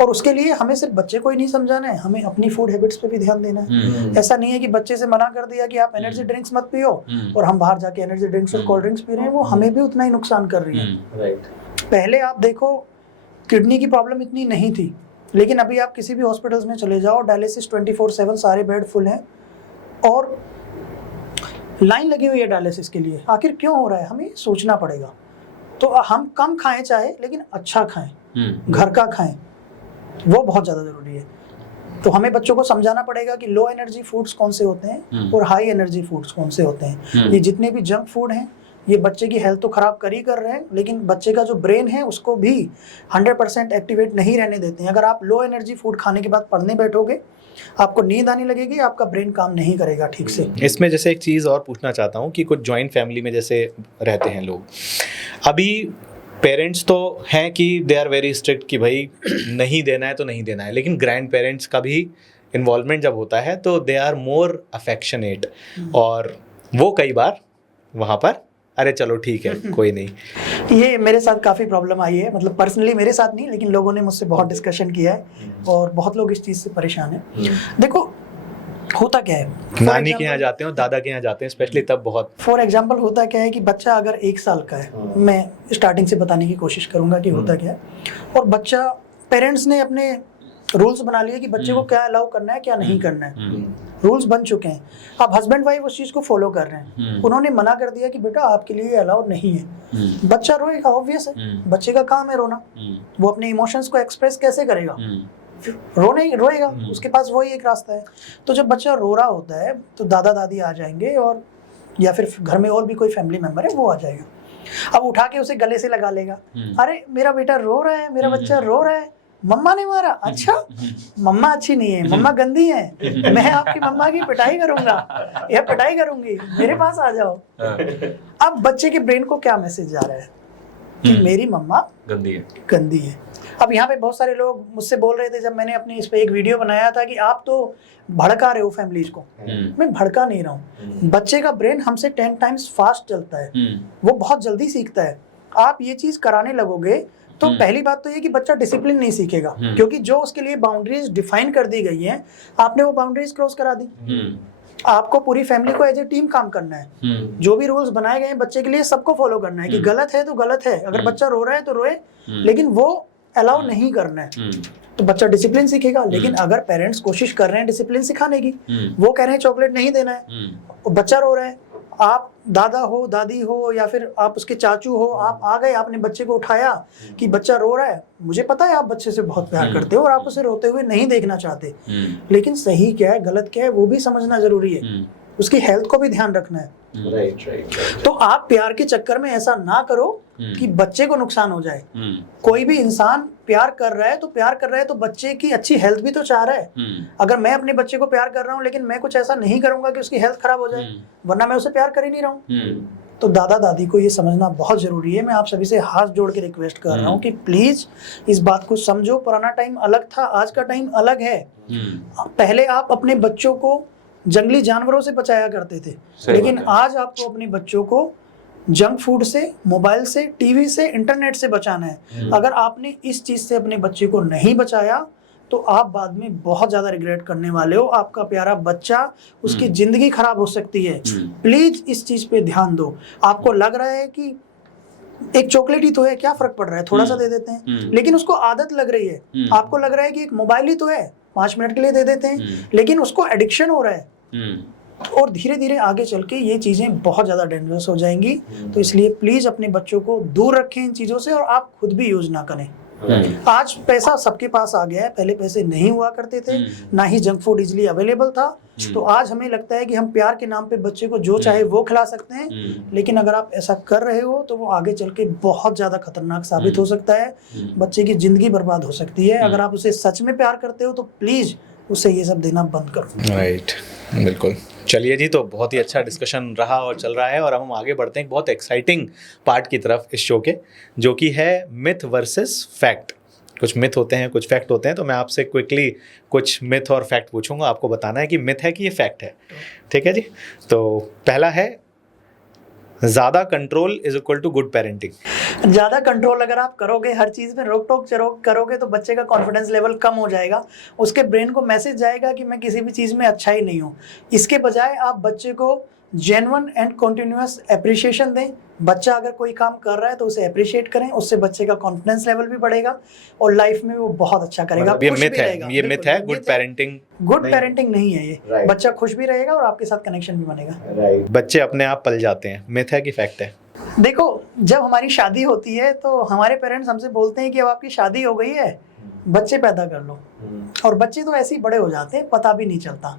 और उसके लिए हमें सिर्फ बच्चे को ही नहीं समझाना है, हमें अपनी फूड हैबिट्स पे भी ध्यान देना है। ऐसा नहीं है कि बच्चे से मना कर दिया कि आप एनर्जी ड्रिंक्स मत पियो और हम बाहर जाके एनर्जी ड्रिंक्स और कोल्ड ड्रिंक्स पी रहे हैं, वो हमें भी उतना ही नुकसान कर रही है। पहले आप देखो किडनी की प्रॉब्लम इतनी नहीं थी, लेकिन अभी आप किसी भी हॉस्पिटल्स में चले जाओ, डायलिसिस 24/7, सारे बेड फुल हैं और लाइन लगी हुई है डायलिसिस के लिए। आखिर क्यों हो रहा है, हमें सोचना पड़ेगा। तो हम कम खाएं चाहे, लेकिन अच्छा खाएं, घर का खाएं, वो बहुत ज़्यादा ज़रूरी है। तो हमें बच्चों को समझाना पड़ेगा कि लो एनर्जी फूड्स कौन से होते हैं और हाई एनर्जी फूड्स कौन से होते हैं। ये जितने भी जंक फूड हैं, ये बच्चे की हेल्थ तो ख़राब कर ही कर रहे हैं, लेकिन बच्चे का जो ब्रेन है उसको भी 100% एक्टिवेट नहीं रहने देते हैं। अगर आप लो एनर्जी फूड खाने के बाद पढ़ने बैठोगे, आपको नींद आने लगेगी, आपका ब्रेन काम नहीं करेगा ठीक से। इसमें जैसे एक चीज़ और पूछना चाहता हूँ कि कुछ जॉइंट फैमिली में जैसे रहते हैं लोग, अभी पेरेंट्स तो हैं कि दे आर वेरी स्ट्रिक्ट कि भाई नहीं देना है तो नहीं देना है, लेकिन ग्रैंड पेरेंट्स का भी इन्वॉल्वमेंट जब होता है तो दे आर मोर अफेक्शनेट, और वो कई बार वहाँ पर अरे चलो ठीक है कोई नहीं। ये मेरे साथ काफ़ी प्रॉब्लम आई है, मतलब पर्सनली मेरे साथ नहीं, लेकिन लोगों ने मुझसे बहुत डिस्कशन किया है और बहुत लोग इस चीज़ से परेशान हैं। देखो होता क्या है, नानी के यहाँ जाते हैं और दादा के यहाँ जाते हैं स्पेशली, तब बहुत। फॉर एग्जांपल होता क्या है कि बच्चा अगर 1 साल का है, मैं स्टार्टिंग से बताने की कोशिश करूंगा कि होता क्या है, और बच्चा, पेरेंट्स ने अपने रूल्स बना लिए कि बच्चे को क्या अलाउ करना है क्या नहीं करना है, रूल्स बन चुके हैं। अब हस्बैंड वाइफ उस चीज़ को फॉलो कर रहे हैं। उन्होंने मना कर दिया कि बेटा आपके लिए अलाउ नहीं है। बच्चा रोएगा, ऑब्वियस है, बच्चे का काम है रोना, वो अपने इमोशंस को एक्सप्रेस कैसे करेगा, रोएगा, उसके पास वही एक रास्ता है। तो जब बच्चा रो रहा होता है तो दादा दादी आ जाएंगे, और या फिर घर में और भी कोई फैमिली मेम्बर है वो आ जाएगा। अब उठा के उसे गले से लगा लेगा, अरे मेरा बेटा रो रहा है, मेरा बच्चा रो रहा है, मम्मा ने मारा, अच्छा मम्मा अच्छी नहीं है, मम्मा गंदी है, मैं आपकी मम्मा की पिटाई करूंगा या पिटाई करूंगी, मेरे पास आ जाओ। अब बच्चे के ब्रेन को क्या मैसेज जा रहा है कि मेरी मम्मा गंदी है। अब यहाँ पे बहुत सारे लोग मुझसे बोल रहे थे, जब मैंने अपनी इस पे एक वीडियो बनाया था, कि आप तो भड़का रहे हो फैमिलीज को। मैं भड़का नहीं रहा हूँ, बच्चे का ब्रेन हमसे 10 टाइम्स फास्ट चलता है, वो बहुत जल्दी सीखता है। आप ये चीज कराने लगोगे तो पहली बात तो ये कि बच्चा डिसिप्लिन नहीं सीखेगा, क्योंकि जो उसके लिए बाउंड्रीज डिफाइन कर दी गई हैं, आपने वो बाउंड्रीज क्रॉस करा दी। आपको पूरी फैमिली को एज ए टीम काम करना है, जो भी रूल्स बनाए गए हैं बच्चे के लिए सबको फॉलो करना है, कि गलत है तो गलत है, अगर बच्चा रो रहा है तो रोए, लेकिन वो अलाउ नहीं करना है, तो बच्चा डिसिप्लिन सीखेगा। लेकिन अगर पेरेंट्स कोशिश कर रहे हैं डिसिप्लिन सिखाने की, वो कह रहे हैं चॉकलेट नहीं देना है, बच्चा रो रहा है, आप दादा हो, दादी हो, या फिर आप उसके चाचू हो, आप आ गए, आपने बच्चे को उठाया कि बच्चा रो रहा है, मुझे पता है आप बच्चे से बहुत प्यार करते हो और आप उसे रोते हुए नहीं देखना चाहते, लेकिन सही क्या है गलत क्या है वो भी समझना जरूरी है, उसकी हेल्थ को भी ध्यान रखना है। राइट। तो आप प्यार के चक्कर में ऐसा ना करो कि बच्चे को नुकसान हो जाए। कोई भी इंसान प्यार कर रहा है तो बच्चे की अच्छी हेल्थ भी तो चाह रहा है। अगर मैं अपने बच्चे को प्यार कर रहा हूँ लेकिन मैं कुछ ऐसा नहीं करूंगा कि उसकी हेल्थ खराब हो जाए, वरना मैं उसे प्यार कर ही नहीं रहा हूँ। तो दादा दादी को ये समझना बहुत जरूरी है। मैं आप सभी से हाथ जोड़ के रिक्वेस्ट कर रहा हूँ कि प्लीज इस बात को समझो। पुराना टाइम अलग था, आज का टाइम अलग है। पहले आप अपने बच्चों को जंगली जानवरों से बचाया करते थे, लेकिन आज आपको अपने बच्चों को जंक फूड से, मोबाइल से, टीवी से, इंटरनेट से बचाना है। अगर आपने इस चीज से अपने बच्चे को नहीं बचाया तो आप बाद में बहुत ज्यादा रिग्रेट करने वाले हो। आपका प्यारा बच्चा, उसकी जिंदगी खराब हो सकती है। प्लीज इस चीज पे ध्यान दो। आपको लग रहा है कि एक चॉकलेट ही तो है, क्या फर्क पड़ रहा है, थोड़ा सा दे देते हैं, लेकिन उसको आदत लग रही है। आपको लग रहा है कि एक मोबाइल ही तो है, 5 मिनट के लिए दे देते हैं, लेकिन उसको एडिक्शन हो रहा है, और धीरे धीरे आगे चल के ये चीजें बहुत ज्यादा डेंजरस हो जाएंगी। तो इसलिए प्लीज अपने बच्चों को दूर रखें इन चीजों से, और आप खुद भी यूज ना करें। आज पैसा सबके पास आ गया है, पहले पैसे नहीं हुआ करते थे, ना ही जंक फूड इजिली अवेलेबल था। तो आज हमें लगता है कि हम प्यार के नाम पे बच्चे को जो चाहे वो खिला सकते हैं, लेकिन अगर आप ऐसा कर रहे हो तो वो आगे चल के बहुत ज्यादा खतरनाक साबित हो सकता है। बच्चे की जिंदगी बर्बाद हो सकती है। अगर आप उसे सच में प्यार करते हो तो प्लीज उसे ये सब देना बंद करो। राइट, बिल्कुल। चलिए जी, तो बहुत ही अच्छा डिस्कशन रहा और चल रहा है, और अब हम आगे बढ़ते हैं एक बहुत एक्साइटिंग पार्ट की तरफ इस शो के, जो कि है मिथ वर्सेस फैक्ट। कुछ मिथ होते हैं, कुछ फैक्ट होते हैं, तो मैं आपसे क्विकली कुछ मिथ और फैक्ट पूछूंगा, आपको बताना है कि मिथ है कि ये फैक्ट है। ठीक है जी। तो पहला है, ज़्यादा control is equal to good parenting. ज़्यादा कंट्रोल अगर आप करोगे, हर चीज़ में रोक टोक करोगे, तो बच्चे का कॉन्फिडेंस लेवल कम हो जाएगा। उसके ब्रेन को मैसेज जाएगा कि मैं किसी भी चीज़ में अच्छा ही नहीं हूँ। इसके बजाय आप बच्चे को जेन्युइन एंड कंटिन्यूअस एप्रिशिएशन दें। बच्चा अगर कोई काम कर रहा है तो उसे अप्रिशिएट करें, उससे बच्चे का कॉन्फिडेंस लेवल भी बढ़ेगा और लाइफ में वो बहुत अच्छा करेगा। ये मिथ है, ये मिथ है। गुड पेरेंटिंग, गुड पेरेंटिंग नहीं है ये। बच्चा खुश भी रहेगा और आपके साथ कनेक्शन भी बनेगा। बच्चे अपने आप पल जाते हैं। मिथ है कि फैक्ट है? देखो, जब हमारी शादी होती है तो हमारे पेरेंट्स हमसे बोलते हैं कि अब आपकी शादी हो गई है, बच्चे पैदा कर लो। और बच्चे तो ऐसे ही बड़े हो जाते हैं, पता भी नहीं चलता।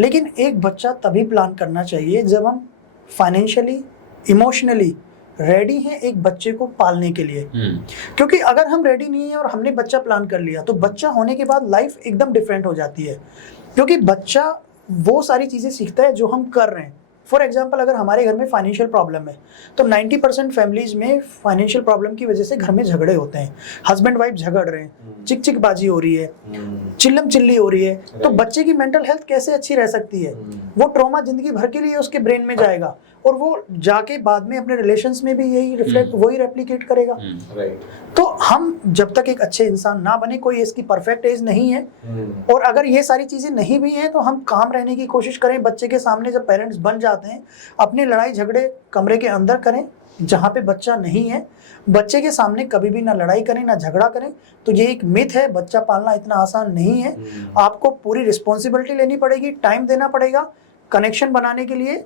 लेकिन एक बच्चा तभी प्लान करना चाहिए जब हम फाइनेंशियली, इमोशनली रेडी हैं एक बच्चे को पालने के लिए। क्योंकि अगर हम रेडी नहीं है और हमने बच्चा प्लान कर लिया तो बच्चा होने के बाद लाइफ एकदम डिफरेंट हो जाती है। क्योंकि बच्चा वो सारी चीज़ें सीखता है जो हम कर रहे हैं। फॉर एग्जाम्पल, अगर हमारे घर में फाइनेंशियल प्रॉब्लम है तो 90% फैमिलीज में फाइनेंशियल प्रॉब्लम की वजह से घर में झगड़े होते हैं। हस्बैंड वाइफ झगड़ रहे हैं, चिक चिक बाजी हो रही है, चिल्लम चिल्ली हो रही है। तो बच्चे की मेंटल हेल्थ कैसे अच्छी रह सकती है? वो ट्रॉमा जिंदगी भर के लिए उसके ब्रेन में जाएगा और वो जाके बाद में अपने रिलेशंस में भी वही रेप्लिकेट करेगा। तो हम जब तक एक अच्छे इंसान ना बने, कोई इसकी परफेक्ट एज नहीं है, और अगर ये सारी चीजें नहीं भी हैं तो हम काम रहने की कोशिश करें। बच्चे के सामने जब पेरेंट्स बन जाते हैं, अपनी लड़ाई झगड़े कमरे के अंदर करें जहाँ पे बच्चा नहीं है। बच्चे के सामने कभी भी ना लड़ाई करें ना झगड़ा करें। तो ये एक मिथ है, बच्चा पालना इतना आसान नहीं है। आपको पूरी रिस्पॉन्सिबिलिटी लेनी पड़ेगी, टाइम देना पड़ेगा। कनेक्शन बनाने के लिए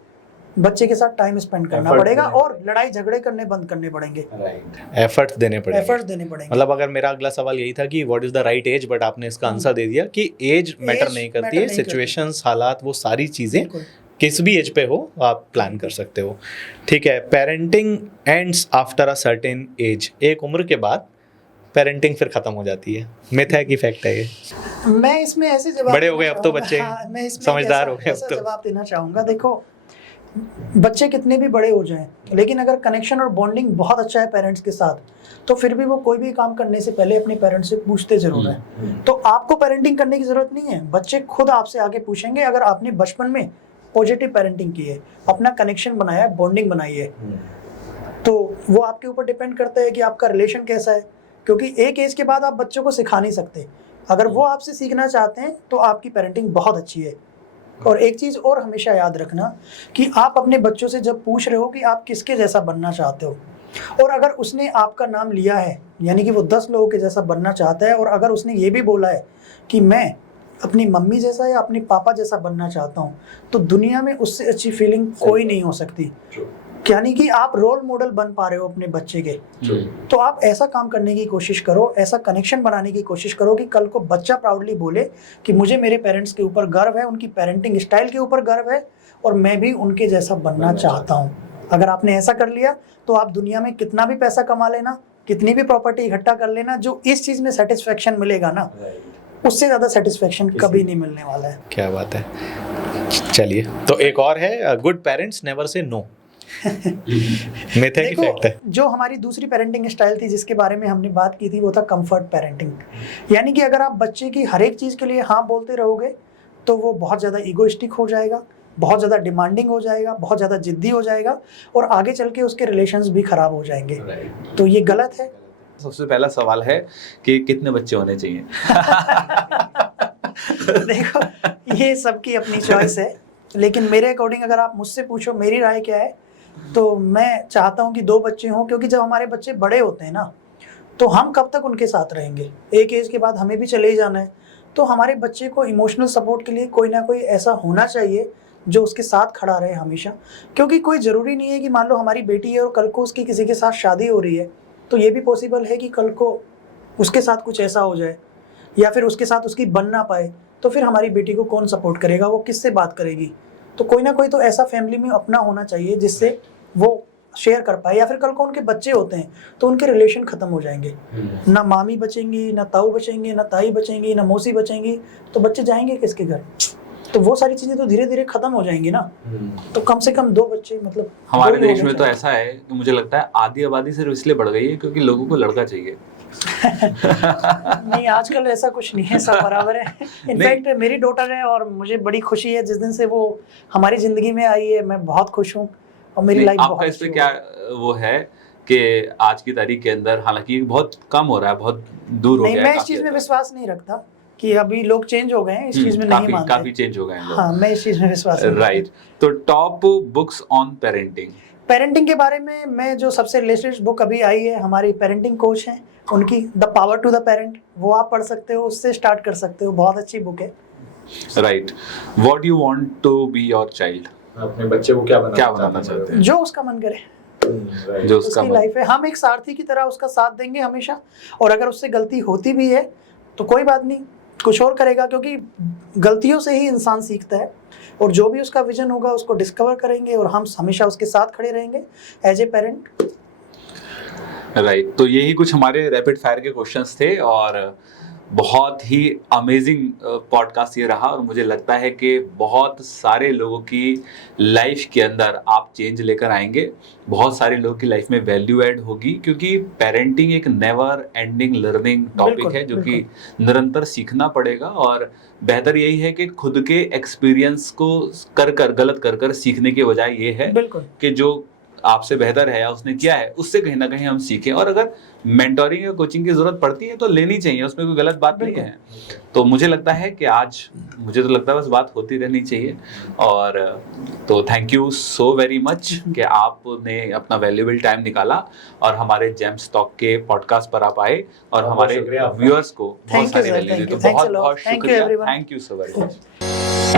बच्चे के साथ टाइम स्पेंड करना पड़ेगा और लड़ाई झगड़े करने बंद करने पड़ेंगे। एफर्ट्स देने पड़ेंगे। मतलब अगर मेरा अगला सवाल यही था कि what is the right age, but आपने इसका आंसर दे दिया कि एज मैटर नहीं करती है। सिचुएशंस, हालात, वो सारी चीजें किस भी एज पे हो आप प्लान कर सकते हो। ठीक है। Parenting ends after a certain age. एक उम्र के बाद पेरेंटिंग फिर खत्म हो जाती है। मिथ है कि फैक्ट है ये? मैं इसमें ऐसे जवाब बड़े हो देना गए अब तो चाहूंगा। बच्चे, हाँ, मैं इसमें समझदार हो गए अब ऐसा तो। जवाब देना चाहूंगा। देखो, बच्चे कितने भी बड़े हो जाएं, लेकिन अगर कनेक्शन और बॉन्डिंग बहुत अच्छा है पेरेंट्स के साथ, तो फिर भी वो कोई भी काम करने से पहले अपने पेरेंट्स से पूछते जरूर हैं। तो आपको पेरेंटिंग करने की जरूरत नहीं है, बच्चे खुद आपसे आके पूछेंगे। अगर आपने बचपन में पॉजिटिव पेरेंटिंग की है, अपना कनेक्शन बनाया, बॉन्डिंग बनाई है, तो वो आपके ऊपर डिपेंड करता है कि आपका रिलेशन कैसा है। क्योंकि एक एज के बाद आप बच्चों को सिखा नहीं सकते, अगर वो आपसे सीखना चाहते हैं तो आपकी पेरेंटिंग बहुत अच्छी है। और एक चीज़ और हमेशा याद रखना कि आप अपने बच्चों से जब पूछ रहे हो कि आप किसके जैसा बनना चाहते हो, और अगर उसने आपका नाम लिया है, यानी कि वो 10 लोगों के जैसा बनना चाहता है, और अगर उसने ये भी बोला है कि मैं अपनी मम्मी जैसा या अपने पापा जैसा बनना चाहता हूँ, तो दुनिया में उससे अच्छी फीलिंग कोई नहीं हो सकती। यानी कि आप रोल मॉडल बन पा रहे हो अपने बच्चे के, तो आप ऐसा काम करने की कोशिश करो, ऐसा कनेक्शन बनाने की कोशिश करो कि कल को बच्चा प्राउडली बोले कि मुझे मेरे पेरेंट्स के ऊपर गर्व है, उनकी पेरेंटिंग स्टाइल के ऊपर गर्व है, और मैं भी उनके जैसा बनना चाहता हूँ। अगर आपने ऐसा कर लिया तो आप दुनिया में कितना भी पैसा कमा लेना, कितनी भी प्रॉपर्टी इकट्ठा कर लेना, जो इस चीज़ में सेटिस्फेक्शन मिलेगा ना, उससे ज़्यादा सेटिस्फेक्शन कभी नहीं मिलने वाला है। क्या बात है। चलिए, तो एक और है, good parents never say no. Myth है कि फैक्ट है? जो हमारी दूसरी पेरेंटिंग स्टाइल थी जिसके बारे में हमने बात की थी, वो था कंफर्ट पेरेंटिंग। यानी कि अगर आप बच्चे की हर एक चीज़ के लिए हाँ बोलते रहोगे तो वो बहुत ज़्यादा ईगोइस्टिक हो जाएगा, बहुत ज़्यादा डिमांडिंग हो जाएगा, बहुत ज़्यादा जिद्दी हो जाएगा, और आगे चल के उसके रिलेशंस भी खराब हो जाएंगे। तो ये गलत है। सबसे पहला सवाल है कि कितने बच्चे होने चाहिए? देखो, ये सबकी अपनी चॉइस है, लेकिन मेरे अकॉर्डिंग अगर आप मुझसे पूछो मेरी राय क्या है, तो मैं चाहता हूँ कि 2 बच्चे हों। क्योंकि जब हमारे बच्चे बड़े होते हैं ना, तो हम कब तक उनके साथ रहेंगे? एक एज के बाद हमें भी चले ही जाना है। तो हमारे बच्चे को इमोशनल सपोर्ट के लिए कोई ना कोई ऐसा होना चाहिए जो उसके साथ खड़ा रहे हमेशा। क्योंकि कोई ज़रूरी नहीं है कि मान लो हमारी बेटी है और कल को उसकी किसी के साथ शादी हो रही है, तो ये भी पॉसिबल है कि कल को उसके साथ कुछ ऐसा हो जाए, या फिर उसके साथ उसकी बन ना पाए, तो फिर हमारी बेटी को कौन सपोर्ट करेगा, वो किससे बात करेगी? तो कोई ना कोई तो ऐसा फैमिली में अपना होना चाहिए जिससे वो शेयर कर पाए। या फिर कल को उनके बच्चे होते हैं तो उनके रिलेशन खत्म हो जाएंगे, ना मामी बचेंगी, ना ताऊ बचेंगे, ना ताई बचेंगी, ना मौसी बचेंगी, तो बच्चे जाएंगे किसके घर? तो वो सारी चीजें तो धीरे धीरे खत्म हो जाएंगी ना। तो कम से कम 2 बच्चे, मतलब हमारे देश में तो ऐसा है कि मुझे लगता है आधी आबादी सिर्फ इसलिए बढ़ गई है क्योंकि लोगों को लड़का चाहिए। नहीं, आजकल ऐसा कुछ नहीं है, सब बराबर है। इनफैक्ट मेरी डॉटर है और मुझे बड़ी खुशी है जिस दिन से वो हमारी जिंदगी में आई है, मैं बहुत खुश हूँ और मेरी लाइफ बहुत आपका इस पे क्या वो है कि आज की तारीख के अंदर, हालांकि बहुत कम हो रहा है, बहुत दूर हो गया है? मैं इस चीज में विश्वास नहीं रखता कि अभी लोग चेंज हो गए हैं, इस चीज में नहीं मानते। काफी चेंज हो गए हैं लोग। हाँ, मैं इस चीज में विश्वास नहीं करता। राइट। तो टॉप बुक्स ऑन पेरेंटिंग के बारे में मैं जो सबसे लेटेस्ट बुक अभी आई है, हमारी पेरेंटिंग कोच हैं उनकी, the power to the parent, वो आप पढ़ सकते हो, उससे स्टार्ट कर सकते हो, बहुत अच्छी बुक है। Right. What you want to be your child? अपने बच्चे को क्या बनाना चाहते हैं? जो उसका मन करे, जो उसका उसकी लाइफ है। हम एक सारथी की तरह उसका साथ देंगे हमेशा, और अगर उससे गलती होती भी है तो कोई बात नहीं, कुछ और करेगा, क्योंकि गलतियों से ही इंसान सीखता है। और जो भी उसका विजन होगा उसको डिस्कवर करेंगे, और हम हमेशा उसके साथ खड़े रहेंगे एज ए पेरेंट। राइट। तो यही कुछ हमारे रैपिड फायर के क्वेश्चंस थे, और बहुत ही अमेजिंग पॉडकास्ट ये रहा, और मुझे लगता है कि बहुत सारे लोगों की लाइफ के अंदर आप चेंज लेकर आएंगे, बहुत सारे लोगों की लाइफ में वैल्यू ऐड होगी, क्योंकि पेरेंटिंग एक नेवर एंडिंग लर्निंग टॉपिक है जो कि निरंतर सीखना पड़ेगा। और बेहतर यही है कि खुद के एक्सपीरियंस को गलत कर सीखने के बजाय ये है कि जो आपसे बेहतर है या उसने किया है उससे कहीं ना कहीं हम सीखें। और अगर मेंटोरिंग या कोचिंग की जरूरत पड़ती है तो लेनी चाहिए, उसमें कोई गलत बात नहीं है। तो मुझे लगता है कि आज, मुझे तो लगता है बस बात होती रहनी चाहिए। और तो thank you so very much कि आपने अपना वैल्यूएबल टाइम निकाला और हमारे जेम्स टॉक के पॉडकास्ट पर आप आए और हमारे व्यूअर्स को बहुत सारी वैल्यू दी। तो बहुत बहुत शुक्रिया, thank you so very much.